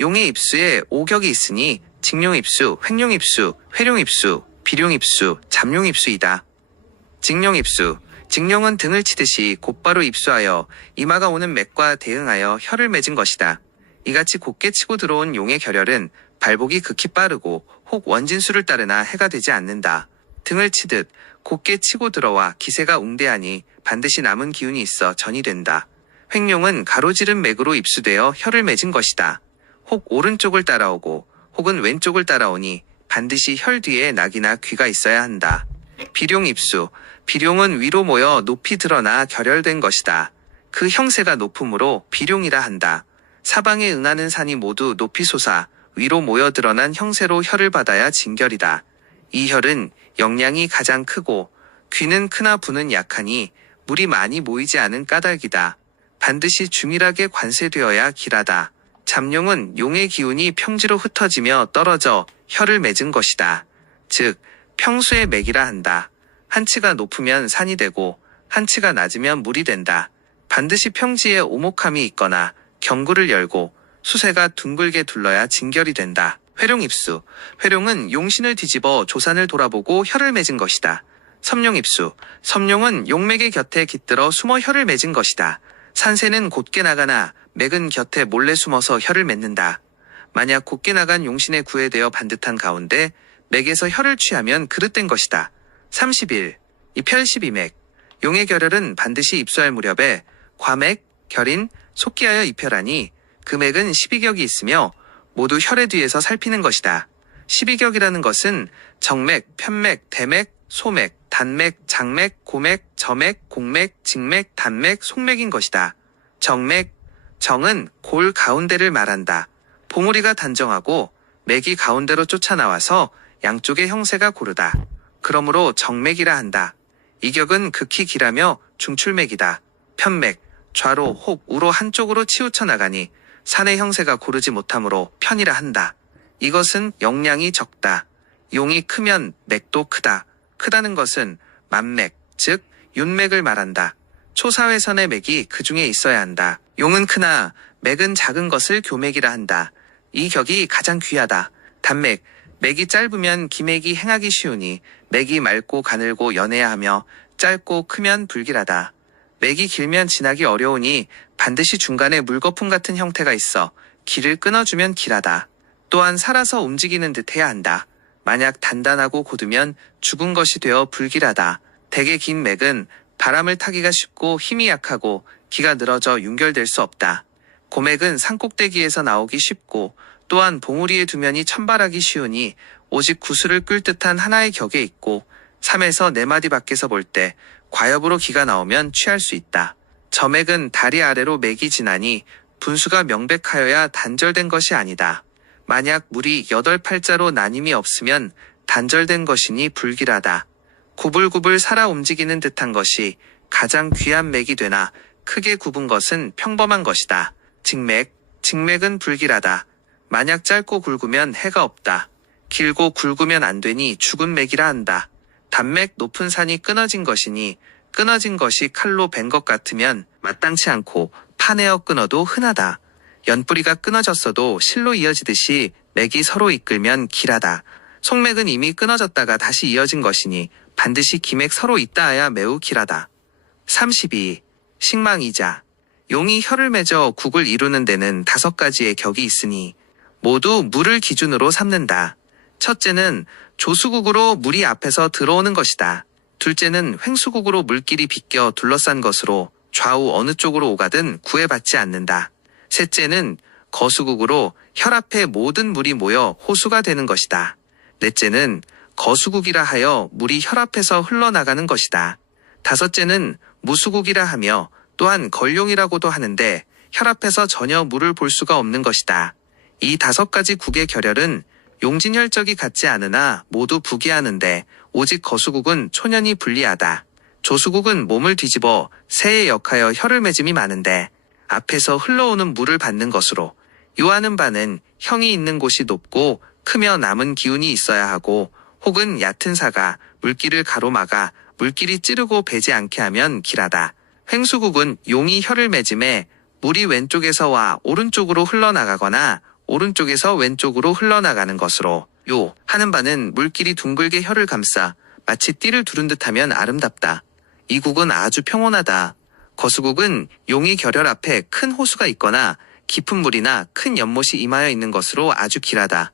용의 입수에 오격이 있으니 직룡입수, 횡룡입수, 회룡입수, 비룡입수, 잡룡입수이다. 직룡입수. 직룡은 등을 치듯이 곧바로 입수하여 이마가 오는 맥과 대응하여 혈을 맺은 것이다. 이같이 곧게 치고 들어온 용의 결혈은 발복이 극히 빠르고 혹 원진수를 따르나 해가 되지 않는다. 등을 치듯 곧게 치고 들어와 기세가 웅대하니 반드시 남은 기운이 있어 전이 된다. 횡룡은 가로지른 맥으로 입수되어 혈을 맺은 것이다. 혹 오른쪽을 따라오고 혹은 왼쪽을 따라오니 반드시 혈 뒤에 낙이나 귀가 있어야 한다. 비룡 입수. 비룡은 위로 모여 높이 드러나 결혈된 것이다. 그 형세가 높음으로 비룡이라 한다. 사방에 응하는 산이 모두 높이 솟아 위로 모여 드러난 형세로 혈을 받아야 진결이다. 이 혈은 역량이 가장 크고 귀는 크나 부는 약하니 물이 많이 모이지 않은 까닭이다. 반드시 중일하게 관세되어야 길하다. 잡룡은 용의 기운이 평지로 흩어지며 떨어져 혈을 맺은 것이다. 즉 평수의 맥이라 한다. 한치가 높으면 산이 되고 한치가 낮으면 물이 된다. 반드시 평지에 오목함이 있거나 경구를 열고 수세가 둥글게 둘러야 진결이 된다. 회룡입수. 회룡은 용신을 뒤집어 조산을 돌아보고 혈을 맺은 것이다. 섬룡입수. 섬룡은 용맥의 곁에 깃들어 숨어 혈을 맺은 것이다. 산새는 곧게 나가나 맥은 곁에 몰래 숨어서 혈을 맺는다. 만약 곧게 나간 용신에 구애되어 반듯한 가운데 맥에서 혈을 취하면 그릇된 것이다. 31. 입혈 12맥. 용의 결혈은 반드시 입수할 무렵에 과맥, 결인, 속기하여 입혈하니 그 맥은 12격이 있으며 모두 혈의 뒤에서 살피는 것이다. 12격이라는 것은 정맥, 편맥, 대맥, 소맥, 단맥, 장맥, 고맥, 저맥, 공맥, 직맥, 단맥, 속맥인 것이다. 정맥, 정은 골 가운데를 말한다. 봉우리가 단정하고 맥이 가운데로 쫓아나와서 양쪽의 형세가 고르다. 그러므로 정맥이라 한다. 이격은 극히 길하며 중출맥이다. 편맥, 좌로 혹 우로 한쪽으로 치우쳐 나가니 산의 형세가 고르지 못하므로 편이라 한다. 이것은 역량이 적다. 용이 크면 맥도 크다. 크다는 것은 만맥, 즉 윤맥을 말한다. 초사회선의 맥이 그 중에 있어야 한다. 용은 크나 맥은 작은 것을 교맥이라 한다. 이 격이 가장 귀하다. 단맥, 맥이 짧으면 기맥이 행하기 쉬우니 맥이 맑고 가늘고 연해야 하며 짧고 크면 불길하다. 맥이 길면 지나기 어려우니 반드시 중간에 물거품 같은 형태가 있어 길을 끊어주면 길하다. 또한 살아서 움직이는 듯 해야 한다. 만약 단단하고 곧으면 죽은 것이 되어 불길하다. 대개 긴 맥은 바람을 타기가 쉽고 힘이 약하고 기가 늘어져 윤결될 수 없다. 고맥은 산꼭대기에서 나오기 쉽고 또한 봉우리에 두면이 천발하기 쉬우니 오직 구슬을 끌 듯한 하나의 격에 있고 3에서 4마디 밖에서 볼 때 과엽으로 기가 나오면 취할 수 있다. 저맥은 다리 아래로 맥이 지나니 분수가 명백하여야 단절된 것이 아니다. 만약 물이 8팔자로 나님이 없으면 단절된 것이니 불길하다. 구불구불 살아 움직이는 듯한 것이 가장 귀한 맥이 되나 크게 굽은 것은 평범한 것이다. 직맥은 불길하다. 만약 짧고 굵으면 해가 없다. 길고 굵으면 안 되니 죽은 맥이라 한다. 단맥 높은 산이 끊어진 것이니 끊어진 것이 칼로 벤 것 같으면 마땅치 않고 파내어 끊어도 흔하다. 연뿌리가 끊어졌어도 실로 이어지듯이 맥이 서로 이끌면 길하다. 속맥은 이미 끊어졌다가 다시 이어진 것이니 반드시 기맥 서로 있다 하야 매우 길하다. 32. 식망이자. 용이 혀를 맺어 국을 이루는 데는 5가지의 격이 있으니 모두 물을 기준으로 삼는다. 첫째는 조수국으로 물이 앞에서 들어오는 것이다. 둘째는 횡수국으로 물길이 비껴 둘러싼 것으로 좌우 어느 쪽으로 오가든 구애받지 않는다. 셋째는 거수국으로 혈앞에 모든 물이 모여 호수가 되는 것이다. 넷째는 거수국이라 하여 물이 혈앞에서 흘러나가는 것이다. 다섯째는 무수국이라 하며 또한 걸용이라고도 하는데 혈앞에서 전혀 물을 볼 수가 없는 것이다. 이 5가지 국의 결혈은 용진혈적이 같지 않으나 모두 부기하는데 오직 거수국은 초년이 불리하다. 조수국은 몸을 뒤집어 새에 역하여 혈을 맺음이 많은데 앞에서 흘러오는 물을 받는 것으로 요하는 바는 형이 있는 곳이 높고 크며 남은 기운이 있어야 하고 혹은 얕은 사가 물길을 가로막아 물길이 찌르고 배지 않게 하면 길하다. 횡수국은 용이 혈을 맺음에 물이 왼쪽에서 와 오른쪽으로 흘러나가거나 오른쪽에서 왼쪽으로 흘러나가는 것으로 요 하는 바는 물길이 둥글게 혈을 감싸 마치 띠를 두른 듯하면 아름답다. 이 국은 아주 평온하다. 거수국은 용이 결혈 앞에 큰 호수가 있거나 깊은 물이나 큰 연못이 임하여 있는 것으로 아주 길하다.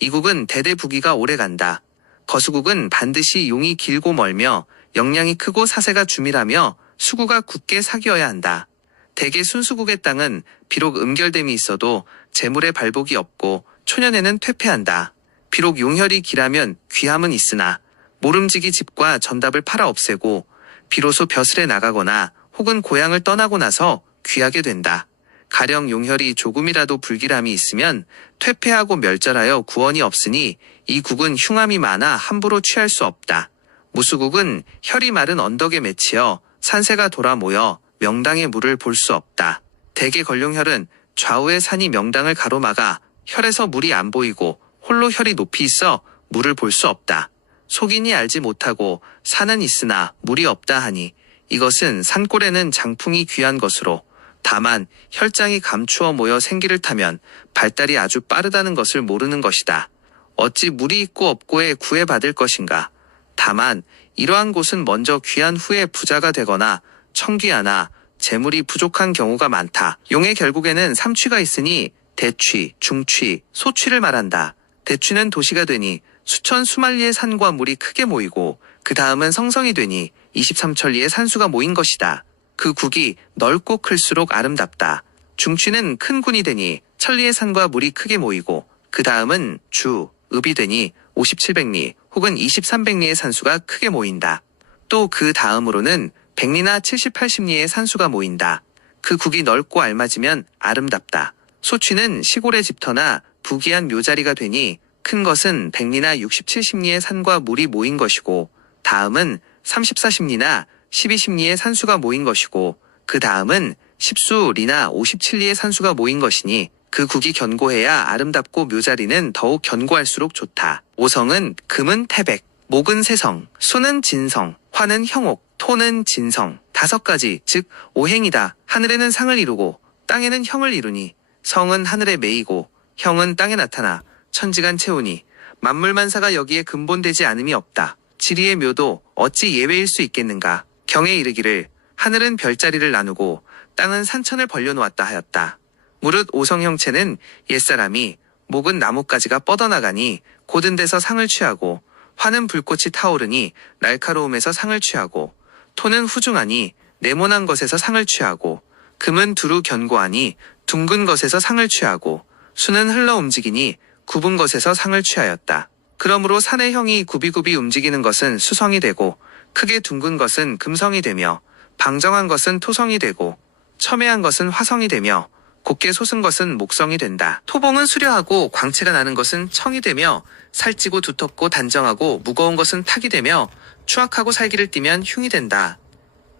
이 국은 대대부기가 오래간다. 거수국은 반드시 용이 길고 멀며 영량이 크고 사세가 주밀하며 수구가 굳게 사귀어야 한다. 대개 순수국의 땅은 비록 음결됨이 있어도 재물의 발복이 없고 초년에는 퇴폐한다. 비록 용혈이 길하면 귀함은 있으나 모름지기 집과 전답을 팔아 없애고 비로소 벼슬에 나가거나 혹은 고향을 떠나고 나서 귀하게 된다. 가령 용혈이 조금이라도 불길함이 있으면 퇴폐하고 멸절하여 구원이 없으니 이 국은 흉함이 많아 함부로 취할 수 없다. 무수국은 혈이 마른 언덕에 맺히어 산새가 돌아 모여 명당의 물을 볼 수 없다. 대개 걸룡혈은 좌우의 산이 명당을 가로막아 혈에서 물이 안 보이고 홀로 혈이 높이 있어 물을 볼 수 없다. 속인이 알지 못하고 산은 있으나 물이 없다 하니 이것은 산골에는 장풍이 귀한 것으로 다만 혈장이 감추어 모여 생기를 타면 발달이 아주 빠르다는 것을 모르는 것이다. 어찌 물이 있고 없고에 구애받을 것인가. 다만 이러한 곳은 먼저 귀한 후에 부자가 되거나 청귀하나 재물이 부족한 경우가 많다. 용의 결국에는 3취가 있으니 대취, 중취, 소취를 말한다. 대취는 도시가 되니 수천 수만리의 산과 물이 크게 모이고 그 다음은 성성이 되니 23천리의 산수가 모인 것이다. 그 국이 넓고 클수록 아름답다. 중취는 큰 군이 되니 천리의 산과 물이 크게 모이고 그 다음은 주, 읍이 되니 57백리 혹은 23백리의 산수가 크게 모인다. 또 그 다음으로는 100리나 70, 80리의 산수가 모인다. 그 국이 넓고 알맞으면 아름답다. 소취는 시골의 집터나 부귀한 묘자리가 되니 큰 것은 100리나 60, 70리의 산과 물이 모인 것이고 다음은 30, 40리나 12, 10리의 산수가 모인 것이고 그 다음은 10수리나 57리의 산수가 모인 것이니 그 국이 견고해야 아름답고 묘자리는 더욱 견고할수록 좋다. 오성은 금은 태백, 목은 세성, 수는 진성, 화는 형옥, 토는 진성, 5가지, 즉 오행이다. 하늘에는 상을 이루고 땅에는 형을 이루니 성은 하늘에 매이고 형은 땅에 나타나 천지간 채우니 만물만사가 여기에 근본되지 않음이 없다. 지리의 묘도 어찌 예외일 수 있겠는가. 경에 이르기를 하늘은 별자리를 나누고 땅은 산천을 벌려놓았다 하였다. 무릇 오성형체는 옛사람이 목은 나뭇가지가 뻗어나가니 고든 데서 상을 취하고 화는 불꽃이 타오르니 날카로움에서 상을 취하고 토는 후중하니 네모난 것에서 상을 취하고 금은 두루 견고하니 둥근 것에서 상을 취하고 수는 흘러 움직이니 굽은 것에서 상을 취하였다. 그러므로 산의 형이 굽이굽이 움직이는 것은 수성이 되고 크게 둥근 것은 금성이 되며 방정한 것은 토성이 되고 첨예한 것은 화성이 되며 곱게 솟은 것은 목성이 된다. 토봉은 수려하고 광채가 나는 것은 청이 되며 살찌고 두텁고 단정하고 무거운 것은 탁이 되며 추악하고 살기를 띠면 흉이 된다.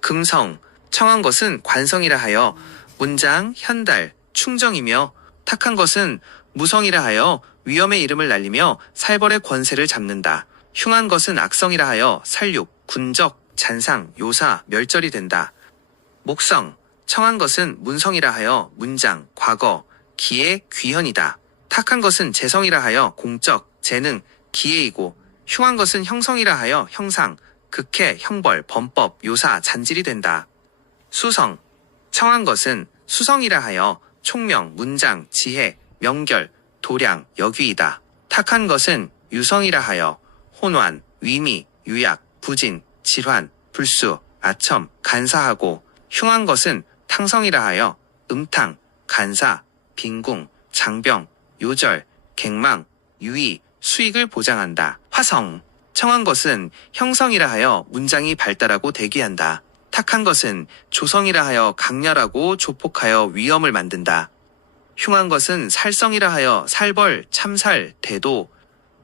금성, 청한 것은 관성이라 하여 문장, 현달, 충정이며 탁한 것은 무성이라 하여 위험의 이름을 날리며 살벌의 권세를 잡는다. 흉한 것은 악성이라 하여 살육, 군적, 잔상, 요사, 멸절이 된다. 목성, 청한 것은 문성이라 하여 문장, 과거, 기회, 귀현이다. 탁한 것은 재성이라 하여 공적, 재능, 기회이고 흉한 것은 형성이라 하여 형상, 극해, 형벌, 범법, 요사, 잔질이 된다. 수성, 청한 것은 수성이라 하여 총명, 문장, 지혜, 명결, 도량, 여귀이다. 탁한 것은 유성이라 하여 혼환, 위미, 유약, 부진, 질환, 불수, 아첨, 간사하고 흉한 것은 탕성이라 하여 음탕, 간사, 빈궁, 장병, 요절, 갱망, 유의, 수익을 보장한다. 화성, 청한 것은 형성이라 하여 문장이 발달하고 대귀한다. 탁한 것은 조성이라 하여 강렬하고 조폭하여 위험을 만든다. 흉한 것은 살성이라 하여 살벌, 참살, 대도,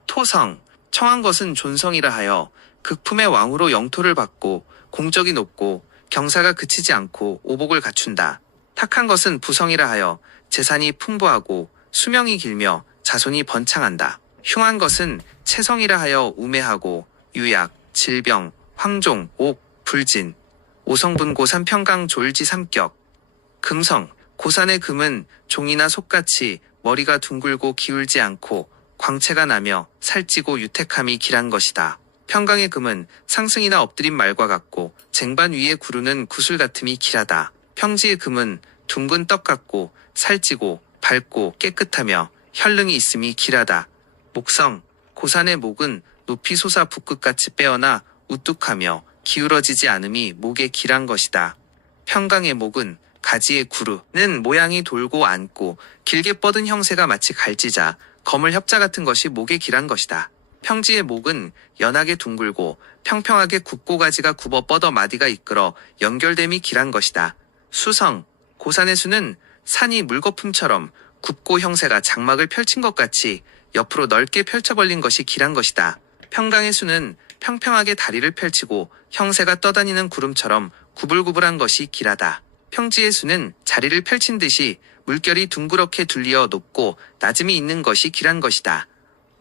토성, 청한 것은 존성이라 하여 극품의 왕으로 영토를 받고 공적이 높고 경사가 그치지 않고 오복을 갖춘다. 탁한 것은 부성이라 하여 재산이 풍부하고 수명이 길며 자손이 번창한다. 흉한 것은 채성이라 하여 우매하고 유약, 질병, 황종, 옥, 불진, 오성분 고산 평강 졸지 삼격. 금성, 고산의 금은 종이나 속같이 머리가 둥글고 기울지 않고 광채가 나며 살찌고 유택함이 길한 것이다. 평강의 금은 상승이나 엎드린 말과 같고 쟁반 위에 구르는 구슬 같음이 길하다. 평지의 금은 둥근 떡 같고 살찌고 밝고 깨끗하며 혈릉이 있음이 길하다. 목성, 고산의 목은 높이 솟아 붓끝같이 빼어나 우뚝하며 기울어지지 않음이 목에 길한 것이다. 평강의 목은 가지의 구르는 모양이 돌고 앉고 길게 뻗은 형세가 마치 갈지자, 거물 협자 같은 것이 목에 길한 것이다. 평지의 목은 연하게 둥글고 평평하게 굽고 가지가 굽어 뻗어 마디가 이끌어 연결됨이 길한 것이다. 수성, 고산의 수는 산이 물거품처럼 굽고 형세가 장막을 펼친 것 같이 옆으로 넓게 펼쳐 벌린 것이 길한 것이다. 평강의 수는 평평하게 다리를 펼치고 형세가 떠다니는 구름처럼 구불구불한 것이 길하다. 평지의 수는 자리를 펼친 듯이 물결이 둥그렇게 둘리어 높고 낮음이 있는 것이 길한 것이다.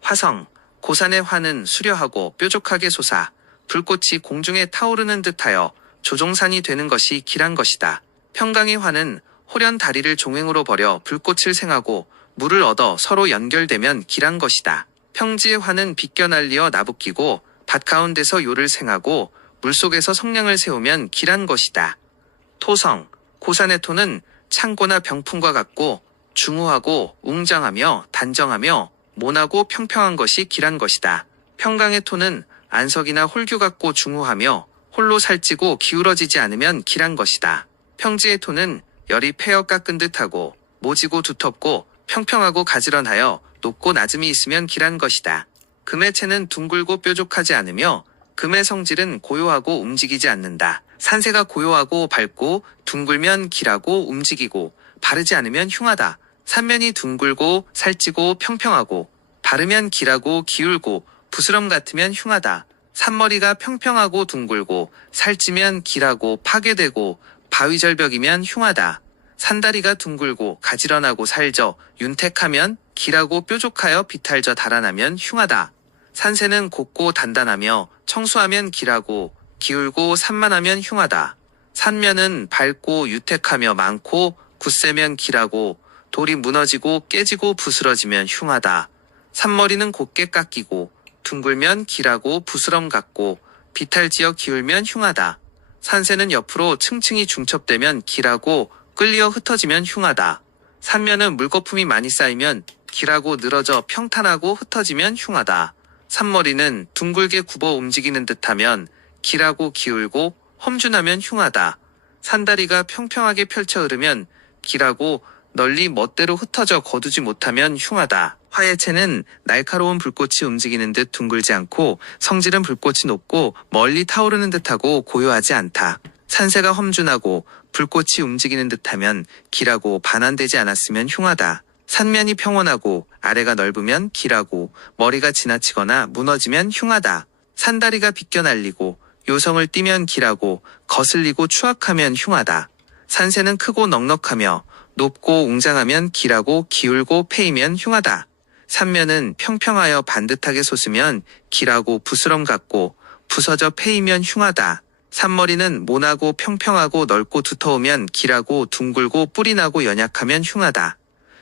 화성, 고산의 화는 수려하고 뾰족하게 솟아 불꽃이 공중에 타오르는 듯하여 조종산이 되는 것이 길한 것이다. 평강의 화는 호련 다리를 종횡으로 벌여 불꽃을 생하고 물을 얻어 서로 연결되면 길한 것이다. 평지의 화는 비껴 날리어 나부끼고 밭 가운데서 요를 생하고 물속에서 성냥을 세우면 길한 것이다. 토성, 고산의 토는 창고나 병풍과 같고 중후하고 웅장하며 단정하며 모나고 평평한 것이 길한 것이다. 평강의 토는 안석이나 홀규 같고 중후하며 홀로 살찌고 기울어지지 않으면 길한 것이다. 평지의 토는 열이 패어 깎은 듯하고 모지고 두텁고 평평하고 가지런하여 높고 낮음이 있으면 길한 것이다. 금의 채는 둥글고 뾰족하지 않으며 금의 성질은 고요하고 움직이지 않는다. 산세가 고요하고 밝고 둥글면 길하고 움직이고 바르지 않으면 흉하다. 산면이 둥글고 살찌고 평평하고 바르면 길하고 기울고 부스럼 같으면 흉하다. 산머리가 평평하고 둥글고 살찌면 길하고 파괴되고 바위절벽이면 흉하다. 산다리가 둥글고 가지런하고 살져 윤택하면 길하고 뾰족하여 비탈져 달아나면 흉하다. 산새는 곱고 단단하며 청수하면 길하고 기울고 산만하면 흉하다. 산면은 밝고 유택하며 많고 굳세면 길하고 돌이 무너지고 깨지고 부스러지면 흉하다. 산머리는 곱게 깎이고 둥글면 길하고 부스럼 같고 비탈지어 기울면 흉하다. 산새는 옆으로 층층이 중첩되면 길하고 끌리어 흩어지면 흉하다. 산면은 물거품이 많이 쌓이면 길하고 늘어져 평탄하고 흩어지면 흉하다. 산머리는 둥글게 굽어 움직이는 듯하면 길하고 기울고 험준하면 흉하다. 산다리가 평평하게 펼쳐 흐르면 길하고 널리 멋대로 흩어져 거두지 못하면 흉하다. 화예체는 날카로운 불꽃이 움직이는 듯 둥글지 않고 성질은 불꽃이 높고 멀리 타오르는 듯하고 고요하지 않다. 산새가 험준하고 불꽃이 움직이는 듯하면 길하고 반환되지 않았으면 흉하다. 산면이 평온하고 아래가 넓으면 길하고 머리가 지나치거나 무너지면 흉하다. 산다리가 비껴 날리고 요성을 띠면 길하고 거슬리고 추악하면 흉하다. 산새는 크고 넉넉하며 높고 웅장하면 길하고 기울고 패이면 흉하다. 산면은 평평하여 반듯하게 솟으면 길하고 부스럼 같고 부서져 패이면 흉하다. 산머리는 모나고 평평하고 넓고 두터우면 길하고 둥글고 뿔이 나고 연약하면 흉하다.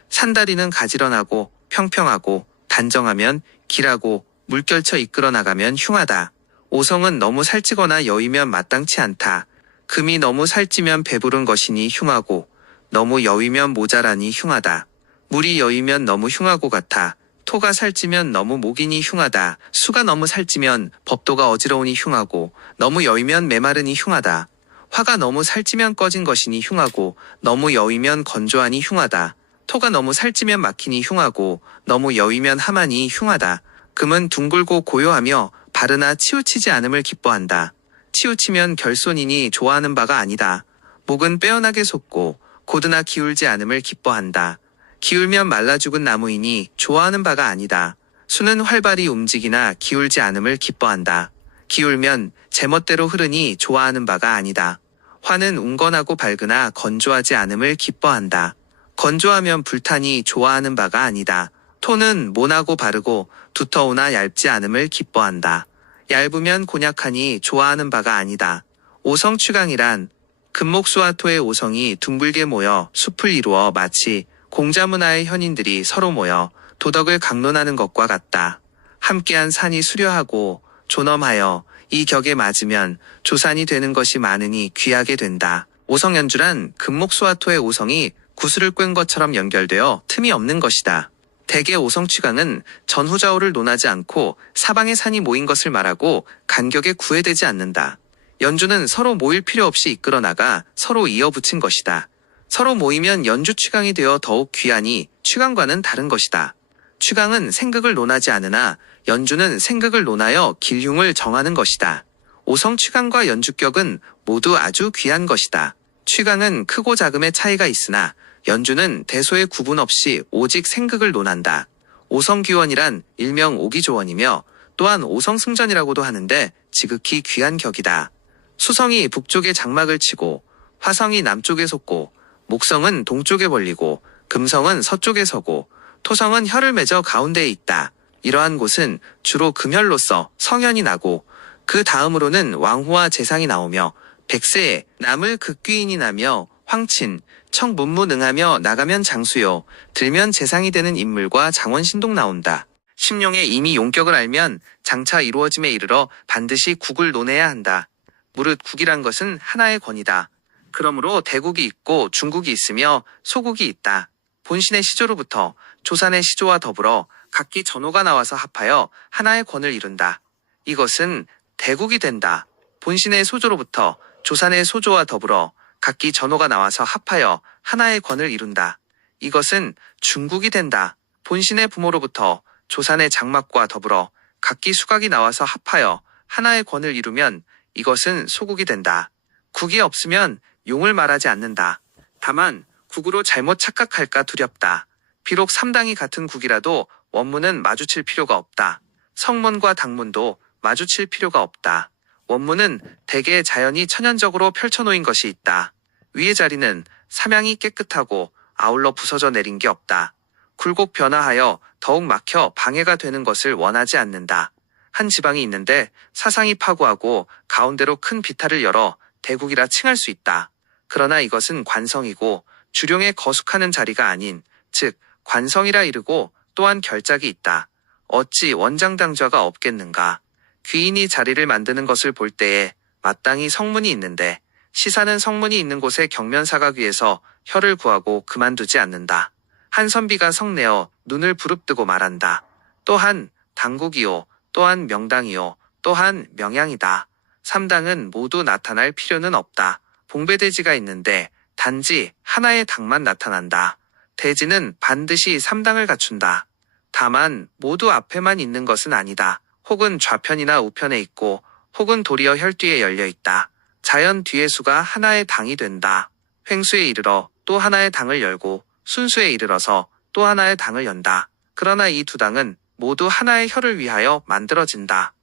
산다리는 가지런하고 평평하고 단정하면 길하고 물결쳐 이끌어 나가면 흉하다. 오성은 너무 살찌거나 여위면 마땅치 않다. 금이 너무 살찌면 배부른 것이니 흉하고 너무 여위면 모자라니 흉하다. 물이 여위면 너무 흉하고 같아. 토가 살찌면 너무 목이니 흉하다. 수가 너무 살찌면 법도가 어지러우니 흉하고 너무 여위면 메마르니 흉하다. 화가 너무 살찌면 꺼진 것이니 흉하고 너무 여위면 건조하니 흉하다. 토가 너무 살찌면 막히니 흉하고 너무 여위면 함하니 흉하다. 금은 둥글고 고요하며 바르나 치우치지 않음을 기뻐한다. 치우치면 결손이니 좋아하는 바가 아니다. 목은 빼어나게 솟고 고드나 기울지 않음을 기뻐한다. 기울면 말라 죽은 나무이니 좋아하는 바가 아니다. 수는 활발히 움직이나 기울지 않음을 기뻐한다. 기울면 제멋대로 흐르니 좋아하는 바가 아니다. 화는 운건하고 밝으나 건조하지 않음을 기뻐한다. 건조하면 불타니 좋아하는 바가 아니다. 토는 모나고 바르고 두터우나 얇지 않음을 기뻐한다. 얇으면 곤약하니 좋아하는 바가 아니다. 오성취강이란 금목수와 토의 오성이 둥글게 모여 숲을 이루어 마치 공자문화의 현인들이 서로 모여 도덕을 강론하는 것과 같다. 함께한 산이 수려하고 존엄하여 이 격에 맞으면 조산이 되는 것이 많으니 귀하게 된다. 오성연주란 금목수와 토의 오성이 구슬을 꿰은 것처럼 연결되어 틈이 없는 것이다. 대개 오성취강은 전후좌우를 논하지 않고 사방의 산이 모인 것을 말하고 간격에 구애되지 않는다. 연주는 서로 모일 필요 없이 이끌어 나가 서로 이어붙인 것이다. 서로 모이면 연주 취강이 되어 더욱 귀하니 취강과는 다른 것이다. 취강은 생극을 논하지 않으나 연주는 생극을 논하여 길흉을 정하는 것이다. 오성 취강과 연주격은 모두 아주 귀한 것이다. 취강은 크고 작음의 차이가 있으나 연주는 대소의 구분 없이 오직 생극을 논한다. 오성귀원이란 일명 오기조원이며 또한 오성승전이라고도 하는데 지극히 귀한 격이다. 수성이 북쪽에 장막을 치고 화성이 남쪽에 솟고 목성은 동쪽에 벌리고 금성은 서쪽에 서고 토성은 혀를 맺어 가운데에 있다. 이러한 곳은 주로 금혈로서 성현이 나고 그 다음으로는 왕후와 재상이 나오며 백세에 남을 극귀인이 나며 황친, 청문무능하며 나가면 장수요, 들면 재상이 되는 인물과 장원신동 나온다. 심룡의 이미 용격을 알면 장차 이루어짐에 이르러 반드시 국을 논해야 한다. 무릇 국이란 것은 하나의 권이다. 그러므로 대국이 있고 중국이 있으며 소국이 있다. 본신의 시조로부터 조산의 시조와 더불어 각기 전호가 나와서 합하여 하나의 권을 이룬다. 이것은 대국이 된다. 본신의 소조로부터 조산의 소조와 더불어 각기 전호가 나와서 합하여 하나의 권을 이룬다. 이것은 중국이 된다. 본신의 부모로부터 조산의 장막과 더불어 각기 수각이 나와서 합하여 하나의 권을 이루면 이것은 소국이 된다. 국이 없으면 용을 말하지 않는다. 다만 국으로 잘못 착각할까 두렵다. 비록 3당이 같은 국이라도 원문은 마주칠 필요가 없다. 성문과 당문도 마주칠 필요가 없다. 원문은 대개 자연이 천연적으로 펼쳐놓인 것이 있다. 위의 자리는 삼양이 깨끗하고 아울러 부서져 내린 게 없다. 굴곡 변화하여 더욱 막혀 방해가 되는 것을 원하지 않는다. 한 지방이 있는데 사상이 파고하고 가운데로 큰 비탈을 열어 대국이라 칭할 수 있다. 그러나 이것은 관성이고 주룡에 거숙하는 자리가 아닌, 즉 관성이라 이르고 또한 결작이 있다. 어찌 원장당좌가 없겠는가. 귀인이 자리를 만드는 것을 볼 때에 마땅히 성문이 있는데 시사는 성문이 있는 곳에 경면사각위에서 혀를 구하고 그만두지 않는다. 한 선비가 성내어 눈을 부릅뜨고 말한다. 또한 당국이요, 또한 명당이요, 또한 명양이다. 삼당은 모두 나타날 필요는 없다. 봉배대지가 있는데 단지 하나의 당만 나타난다. 대지는 반드시 삼당을 갖춘다. 다만 모두 앞에만 있는 것은 아니다. 혹은 좌편이나 우편에 있고 혹은 도리어 혈뒤에 열려 있다. 자연 뒤의 수가 하나의 당이 된다. 횡수에 이르러 또 하나의 당을 열고 순수에 이르러서 또 하나의 당을 연다. 그러나 이 두 당은 모두 하나의 혀를 위하여 만들어진다.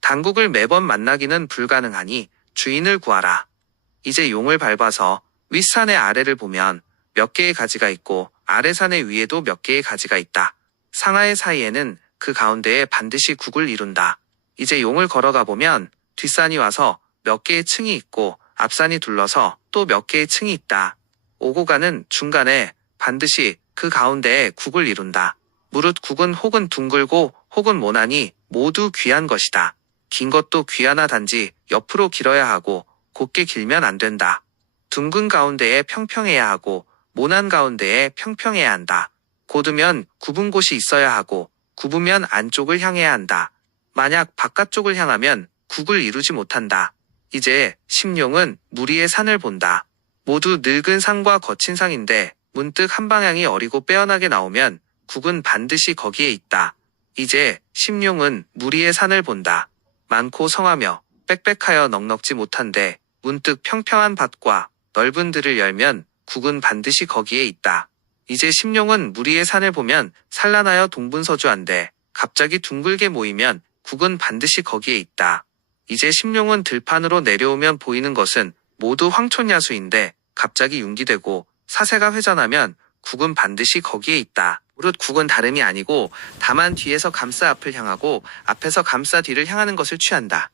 당국을 매번 만나기는 불가능하니 주인을 구하라. 이제 용을 밟아서 윗산의 아래를 보면 몇 개의 가지가 있고 아래산의 위에도 몇 개의 가지가 있다. 상하의 사이에는 그 가운데에 반드시 국을 이룬다. 이제 용을 걸어가 보면 뒷산이 와서 몇 개의 층이 있고 앞산이 둘러서 또 몇 개의 층이 있다. 오고 가는 중간에 반드시 그 가운데에 국을 이룬다. 무릇 국은 혹은 둥글고 혹은 모나니 모두 귀한 것이다. 긴 것도 귀하나 단지 옆으로 길어야 하고 곧게 길면 안 된다. 둥근 가운데에 평평해야 하고 모난 가운데에 평평해야 한다. 곧으면 굽은 곳이 있어야 하고 굽으면 안쪽을 향해야 한다. 만약 바깥쪽을 향하면 국을 이루지 못한다. 이제 심룡은 무리의 산을 본다. 모두 늙은 산과 거친 산인데 문득 한 방향이 어리고 빼어나게 나오면 국은 반드시 거기에 있다. 이제 심룡은 무리의 산을 본다. 많고 성하며 빽빽하여 넉넉지 못한데 문득 평평한 밭과 넓은 들을 열면 국은 반드시 거기에 있다. 이제 심룡은 무리의 산을 보면 산란하여 동분서주한데 갑자기 둥글게 모이면 국은 반드시 거기에 있다. 이제 심룡은 들판으로 내려오면 보이는 것은 모두 황촌야수인데 갑자기 융기되고 사세가 회전하면 국은 반드시 거기에 있다. 무릇 국은 다름이 아니고 다만 뒤에서 감싸 앞을 향하고 앞에서 감싸 뒤를 향하는 것을 취한다.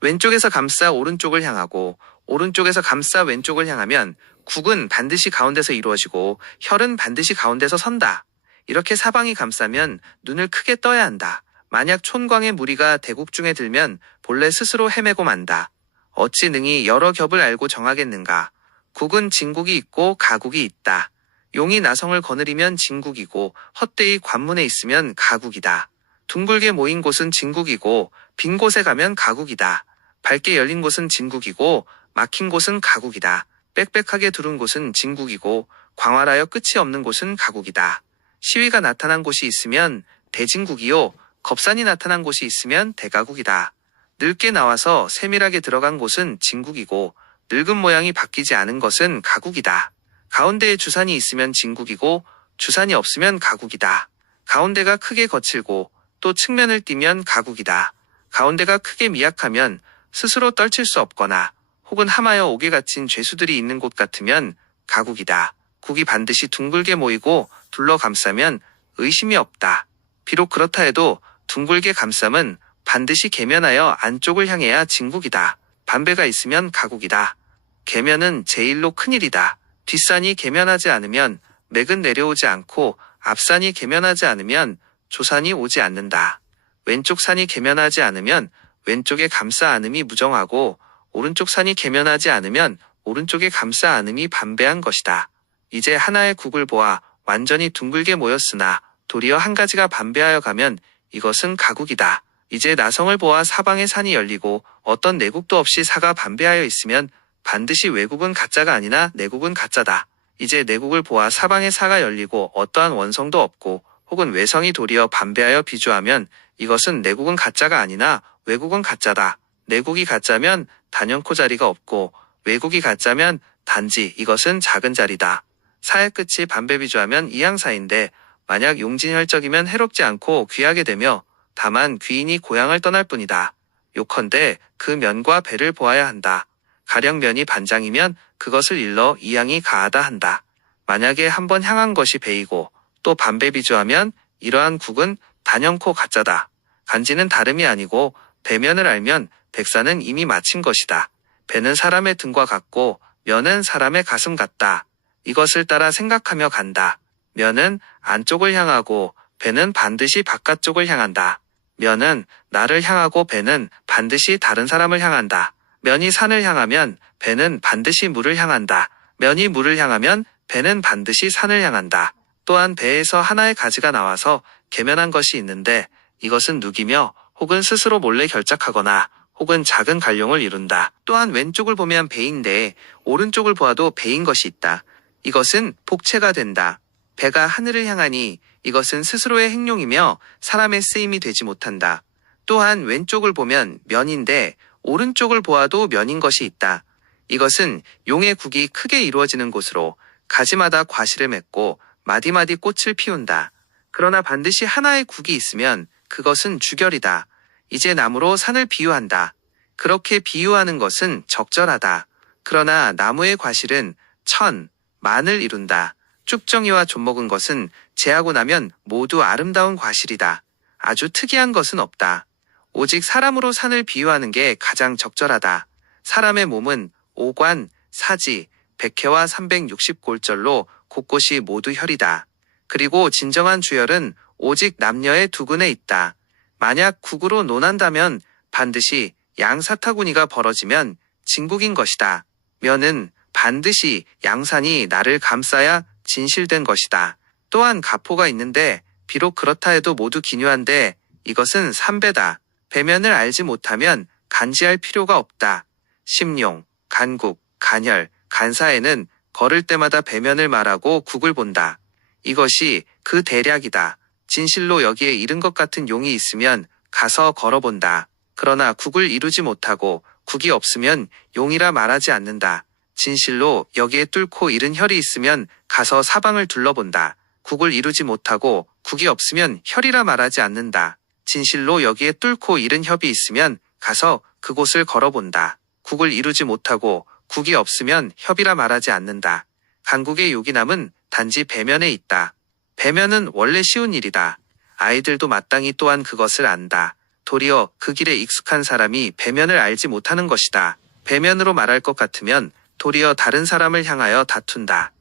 왼쪽에서 감싸 오른쪽을 향하고 오른쪽에서 감싸 왼쪽을 향하면 국은 반드시 가운데서 이루어지고 혈은 반드시 가운데서 선다. 이렇게 사방이 감싸면 눈을 크게 떠야 한다. 만약 촌광의 무리가 대국 중에 들면 본래 스스로 헤매고 만다. 어찌 능히 여러 겹을 알고 정하겠는가. 국은 진국이 있고 가국이 있다. 용이 나성을 거느리면 진국이고 헛되이 관문에 있으면 가국이다. 둥글게 모인 곳은 진국이고 빈 곳에 가면 가국이다. 밝게 열린 곳은 진국이고 막힌 곳은 가국이다. 빽빽하게 두른 곳은 진국이고 광활하여 끝이 없는 곳은 가국이다. 시위가 나타난 곳이 있으면 대진국이요 겁산이 나타난 곳이 있으면 대가국이다. 늙게 나와서 세밀하게 들어간 곳은 진국이고 늙은 모양이 바뀌지 않은 것은 가국이다. 가운데에 주산이 있으면 진국이고 주산이 없으면 가국이다. 가운데가 크게 거칠고 또 측면을 띄면 가국이다. 가운데가 크게 미약하면 스스로 떨칠 수 없거나 혹은 함하여 옥에 갇힌 죄수들이 있는 곳 같으면 가국이다. 국이 반드시 둥글게 모이고 둘러 감싸면 의심이 없다. 비록 그렇다 해도 둥글게 감쌈은 반드시 계면하여 안쪽을 향해야 진국이다. 반배가 있으면 가국이다. 계면은 제일로 큰일이다. 뒷산이 계면하지 않으면 맥은 내려오지 않고 앞산이 계면하지 않으면 조산이 오지 않는다. 왼쪽 산이 계면하지 않으면 왼쪽에 감싸 안음이 무정하고 오른쪽 산이 계면하지 않으면 오른쪽에 감싸 안음이 반배한 것이다. 이제 하나의 국을 보아 완전히 둥글게 모였으나 도리어 한 가지가 반배하여 가면 이것은 가국이다. 이제 나성을 보아 사방에 산이 열리고 어떤 내국도 없이 사가 반배하여 있으면 반드시 외국은 가짜가 아니나 내국은 가짜다. 이제 내국을 보아 사방에 사가 열리고 어떠한 원성도 없고 혹은 외성이 도리어 반배하여 비주하면 이것은 내국은 가짜가 아니나 외국은 가짜다. 내국이 가짜면 단연코 자리가 없고 외국이 가짜면 단지 이것은 작은 자리다. 사의 끝이 반배 비주하면 이양사인데 만약 용진혈적이면 해롭지 않고 귀하게 되며 다만 귀인이 고향을 떠날 뿐이다. 요컨대 그 면과 배를 보아야 한다. 가령 면이 반장이면 그것을 일러 이양이 가하다 한다. 만약에 한번 향한 것이 배이고 또 반배 비주하면 이러한 국은 단연코 가짜다. 간지는 다름이 아니고 배면을 알면 백사는 이미 마친 것이다. 배는 사람의 등과 같고 면은 사람의 가슴 같다. 이것을 따라 생각하며 간다. 면은 안쪽을 향하고 배는 반드시 바깥쪽을 향한다. 면은 나를 향하고 배는 반드시 다른 사람을 향한다. 면이 산을 향하면 배는 반드시 물을 향한다. 면이 물을 향하면 배는 반드시 산을 향한다. 또한 배에서 하나의 가지가 나와서 계면한 것이 있는데 이것은 누기며 혹은 스스로 몰래 결작하거나 혹은 작은 갈룡을 이룬다. 또한 왼쪽을 보면 배인데 오른쪽을 보아도 배인 것이 있다. 이것은 복체가 된다. 배가 하늘을 향하니 이것은 스스로의 행용이며 사람의 쓰임이 되지 못한다. 또한 왼쪽을 보면 면인데 오른쪽을 보아도 면인 것이 있다. 이것은 용의 국이 크게 이루어지는 곳으로 가지마다 과실을 맺고 마디마디 꽃을 피운다. 그러나 반드시 하나의 국이 있으면 그것은 주결이다. 이제 나무로 산을 비유한다. 그렇게 비유하는 것은 적절하다. 그러나 나무의 과실은 천, 만을 이룬다. 쭉정이와 좀먹은 것은 재하고 나면 모두 아름다운 과실이다. 아주 특이한 것은 없다. 오직 사람으로 산을 비유하는 게 가장 적절하다. 사람의 몸은 오관, 사지, 백회와 360골절로 곳곳이 모두 혈이다. 그리고 진정한 주혈은 오직 남녀의 두근에 있다. 만약 국으로 논한다면 반드시 양사타구니가 벌어지면 진국인 것이다. 면은 반드시 양산이 나를 감싸야 진실된 것이다. 또한 가포가 있는데 비록 그렇다 해도 모두 기묘한데 이것은 삼배다. 배면을 알지 못하면 간지할 필요가 없다. 심용, 간국, 간혈, 간사에는 걸을 때마다 배면을 말하고 국을 본다. 이것이 그 대략이다. 진실로 여기에 이른 것 같은 용이 있으면 가서 걸어본다. 그러나 국을 이루지 못하고 국이 없으면 용이라 말하지 않는다. 진실로 여기에 뚫고 이른 혈이 있으면 가서 사방을 둘러본다. 국을 이루지 못하고 국이 없으면 혈이라 말하지 않는다. 진실로 여기에 뚫고 이른 협이 있으면 가서 그곳을 걸어본다. 국을 이루지 못하고 국이 없으면 협이라 말하지 않는다. 간국의 요기남은 단지 배면에 있다. 배면은 원래 쉬운 일이다. 아이들도 마땅히 또한 그것을 안다. 도리어 그 길에 익숙한 사람이 배면을 알지 못하는 것이다. 배면으로 말할 것 같으면 도리어 다른 사람을 향하여 다툰다.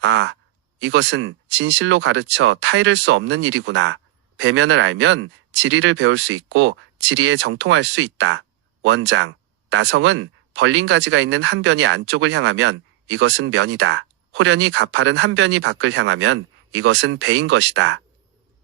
아, 이것은 진실로 가르쳐 타이를 수 없는 일이구나. 배면을 알면 지리를 배울 수 있고 지리에 정통할 수 있다. 원장, 나성은 벌린 가지가 있는 한 변이 안쪽을 향하면 이것은 면이다. 호련히 가파른 한 변이 밖을 향하면 이것은 배인 것이다.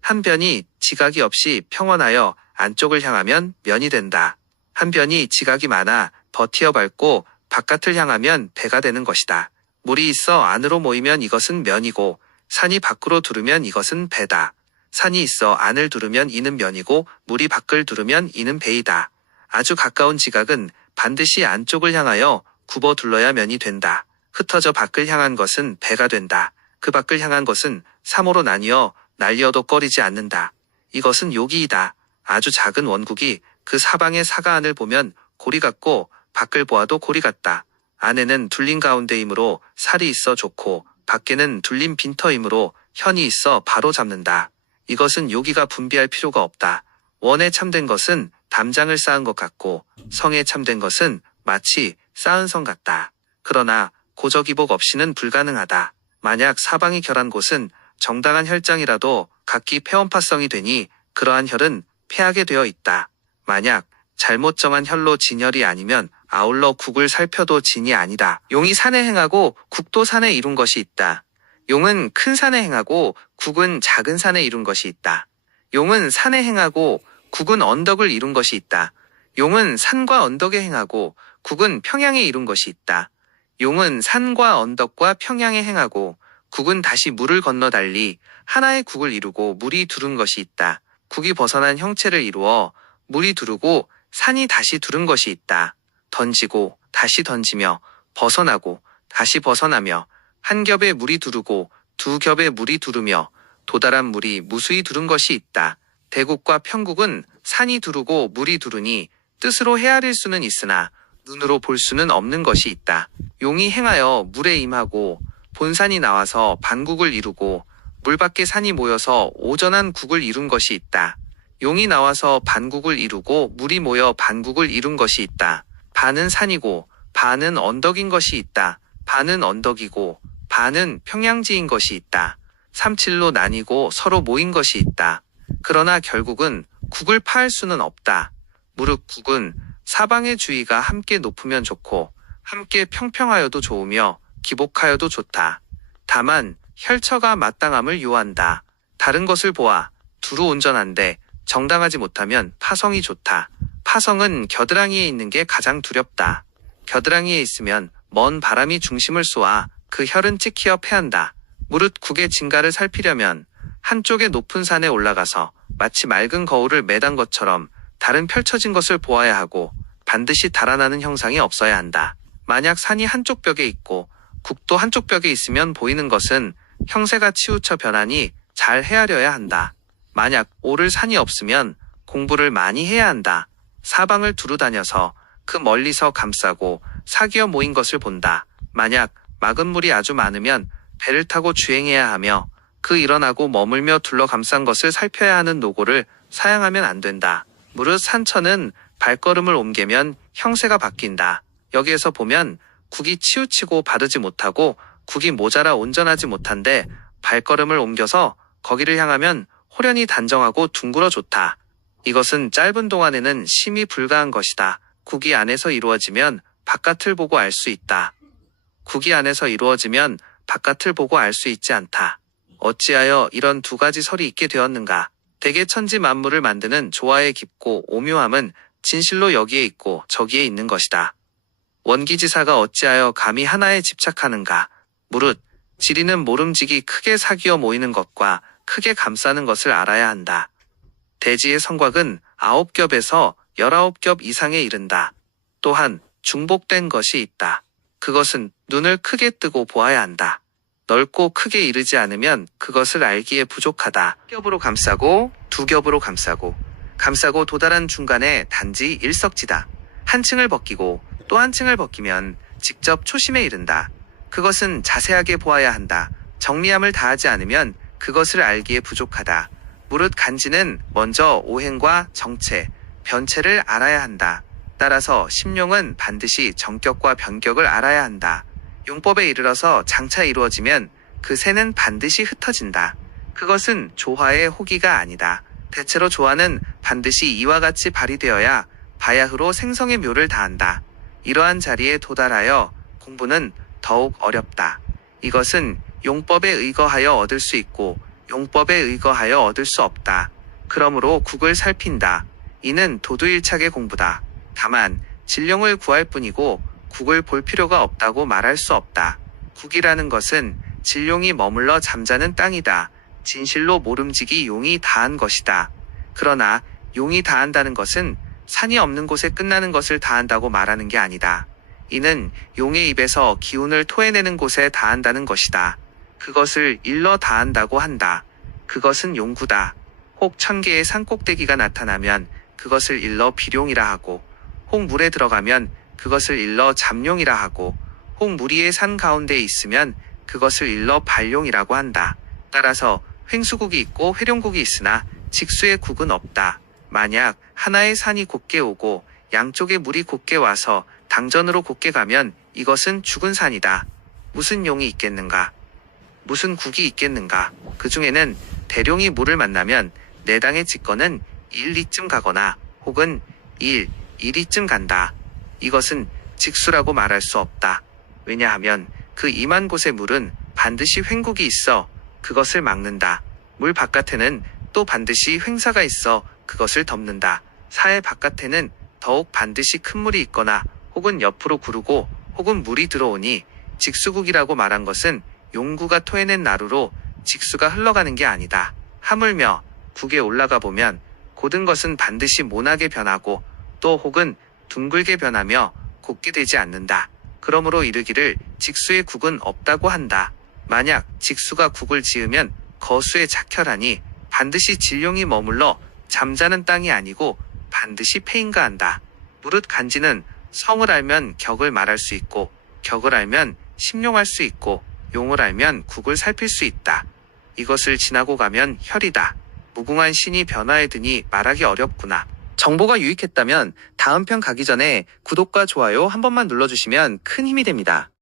한 변이 지각이 없이 평온하여 안쪽을 향하면 면이 된다. 한 변이 지각이 많아 버티어 밟고 바깥을 향하면 배가 되는 것이다. 물이 있어 안으로 모이면 이것은 면이고 산이 밖으로 두르면 이것은 배다. 산이 있어 안을 두르면 이는 면이고 물이 밖을 두르면 이는 배이다. 아주 가까운 지각은 반드시 안쪽을 향하여 굽어 둘러야 면이 된다. 흩어져 밖을 향한 것은 배가 된다. 그 밖을 향한 것은 삼호로 나뉘어 날려도 꺼리지 않는다. 이것은 요기이다. 아주 작은 원국이 그 사방의 사가 안을 보면 고리 같고 밖을 보아도 고리 같다. 안에는 둘린 가운데이므로 살이 있어 좋고 밖에는 둘린 빈터이므로 현이 있어 바로 잡는다. 이것은 요기가 분비할 필요가 없다. 원에 참된 것은 담장을 쌓은 것 같고 성에 참된 것은 마치 쌓은 성 같다. 그러나 고저기복 없이는 불가능하다. 만약 사방이 결한 곳은 정당한 혈장이라도 각기 폐원파성이 되니 그러한 혈은 폐하게 되어 있다. 만약 잘못 정한 혈로 진혈이 아니면 아울러 국을 살펴도 진이 아니다. 용이 산에 행하고 국도 산에 이룬 것이 있다. 용은 큰 산에 행하고 국은 작은 산에 이룬 것이 있다. 용은 산에 행하고 국은 언덕을 이룬 것이 있다. 용은 산과 언덕에 행하고 국은 평양에 이룬 것이 있다. 용은 산과 언덕과 평양에 행하고 국은 다시 물을 건너 달리 하나의 국을 이루고 물이 두른 것이 있다. 국이 벗어난 형체를 이루어 물이 두르고 산이 다시 두른 것이 있다. 던지고 다시 던지며 벗어나고 다시 벗어나며 한 겹에 물이 두르고 두 겹에 물이 두르며 도달한 물이 무수히 두른 것이 있다. 대국과 평국은 산이 두르고 물이 두르니 뜻으로 헤아릴 수는 있으나 눈으로 볼 수는 없는 것이 있다. 용이 행하여 물에 임하고 본산이 나와서 반국을 이루고 물 밖에 산이 모여서 오전한 국을 이룬 것이 있다. 용이 나와서 반국을 이루고 물이 모여 반국을 이룬 것이 있다. 반은 산이고 반은 언덕인 것이 있다. 반은 언덕이고 반은 평양지인 것이 있다. 삼칠로 나뉘고 서로 모인 것이 있다. 그러나 결국은 국을 파할 수는 없다. 무릇 국은 사방의 주위가 함께 높으면 좋고 함께 평평하여도 좋으며 기복하여도 좋다. 다만 혈처가 마땅함을 요한다. 다른 것을 보아 두루 온전한데 정당하지 못하면 파성이 좋다. 파성은 겨드랑이에 있는 게 가장 두렵다. 겨드랑이에 있으면 먼 바람이 중심을 쏘아 그 혈은 찍히어 패한다. 무릇 국의 진가를 살피려면 한쪽의 높은 산에 올라가서 마치 맑은 거울을 매단 것처럼 다른 펼쳐진 것을 보아야 하고 반드시 달아나는 형상이 없어야 한다. 만약 산이 한쪽 벽에 있고 국도 한쪽 벽에 있으면 보이는 것은 형세가 치우쳐 변하니 잘 헤아려야 한다. 만약 오를 산이 없으면 공부를 많이 해야 한다. 사방을 두루 다녀서 그 멀리서 감싸고 사귀어 모인 것을 본다. 만약 막은 물이 아주 많으면 배를 타고 주행해야 하며 그 일어나고 머물며 둘러감싼 것을 살펴야 하는 노고를 사양하면 안 된다. 무릇 산천은 발걸음을 옮기면 형세가 바뀐다. 여기에서 보면 국이 치우치고 바르지 못하고 국이 모자라 온전하지 못한데 발걸음을 옮겨서 거기를 향하면 호련히 단정하고 둥그러 좋다. 이것은 짧은 동안에는 심히 불가한 것이다. 국이 안에서 이루어지면 바깥을 보고 알 수 있다. 국이 안에서 이루어지면 바깥을 보고 알 수 있지 않다. 어찌하여 이런 두 가지 설이 있게 되었는가? 대개 천지 만물을 만드는 조화의 깊고 오묘함은 진실로 여기에 있고 저기에 있는 것이다. 원기지사가 어찌하여 감히 하나에 집착하는가? 무릇 지리는 모름지기 크게 사귀어 모이는 것과 크게 감싸는 것을 알아야 한다. 대지의 성곽은 9겹에서 19겹 이상에 이른다. 또한 중복된 것이 있다. 그것은 눈을 크게 뜨고 보아야 한다. 넓고 크게 이르지 않으면 그것을 알기에 부족하다. 겹으로 감싸고 두 겹으로 감싸고 도달한 중간에 단지 일석지다. 한 층을 벗기고 또 한 층을 벗기면 직접 초심에 이른다. 그것은 자세하게 보아야 한다. 정리함을 다하지 않으면 그것을 알기에 부족하다. 무릇 간지는 먼저 오행과 정체, 변체를 알아야 한다. 따라서 심용은 반드시 정격과 변격을 알아야 한다. 용법에 이르러서 장차 이루어지면 그 새는 반드시 흩어진다. 그것은 조화의 호기가 아니다. 대체로 조화는 반드시 이와 같이 발휘되어야 바야흐로 생성의 묘를 다한다. 이러한 자리에 도달하여 공부는 더욱 어렵다. 이것은 용법에 의거하여 얻을 수 있고 용법에 의거하여 얻을 수 없다. 그러므로 국을 살핀다. 이는 도두일착의 공부다. 다만 진령을 구할 뿐이고 국을 볼 필요가 없다고 말할 수 없다. 국이라는 것은 진룡이 머물러 잠자는 땅이다. 진실로 모름지기 용이 다한 것이다. 그러나 용이 다한다는 것은 산이 없는 곳에 끝나는 것을 다한다고 말하는 게 아니다. 이는 용의 입에서 기운을 토해내는 곳에 다한다는 것이다. 그것을 일러 다한다고 한다. 그것은 용구다. 혹 1000개의 산꼭대기가 나타나면 그것을 일러 비룡이라 하고, 혹 물에 들어가면 그것을 일러 잠룡이라 하고, 혹 무리의 산 가운데에 있으면 그것을 일러 발룡이라고 한다. 따라서 횡수국이 있고 회룡국이 있으나 직수의 국은 없다. 만약 하나의 산이 곧게 오고 양쪽에 물이 곧게 와서 당전으로 곧게 가면 이것은 죽은 산이다. 무슨 용이 있겠는가? 무슨 국이 있겠는가? 그 중에는 대룡이 물을 만나면 내당의 직거는 1, 2쯤 가거나 혹은 1, 2쯤 간다. 이것은 직수라고 말할 수 없다. 왜냐하면 그 임한 곳의 물은 반드시 횡국이 있어 그것을 막는다. 물 바깥에는 또 반드시 횡사가 있어 그것을 덮는다. 사의 바깥에는 더욱 반드시 큰 물이 있거나 혹은 옆으로 구르고 혹은 물이 들어오니 직수국이라고 말한 것은 용구가 토해낸 나루로 직수가 흘러가는 게 아니다. 하물며 국에 올라가 보면 곧은 것은 반드시 모나게 변하고 또 혹은 둥글게 변하며 곧게 되지 않는다. 그러므로 이르기를 직수의 국은 없다고 한다. 만약 직수가 국을 지으면 거수에 작혈하니 반드시 진룡이 머물러 잠자는 땅이 아니고 반드시 폐인가한다. 무릇 간지는 성을 알면 격을 말할 수 있고 격을 알면 심용할 수 있고 용을 알면 국을 살필 수 있다. 이것을 지나고 가면 혈이다. 무궁한 신이 변화에 드니 말하기 어렵구나. 정보가 유익했다면 다음 편 가기 전에 구독과 좋아요 한 번만 눌러주시면 큰 힘이 됩니다.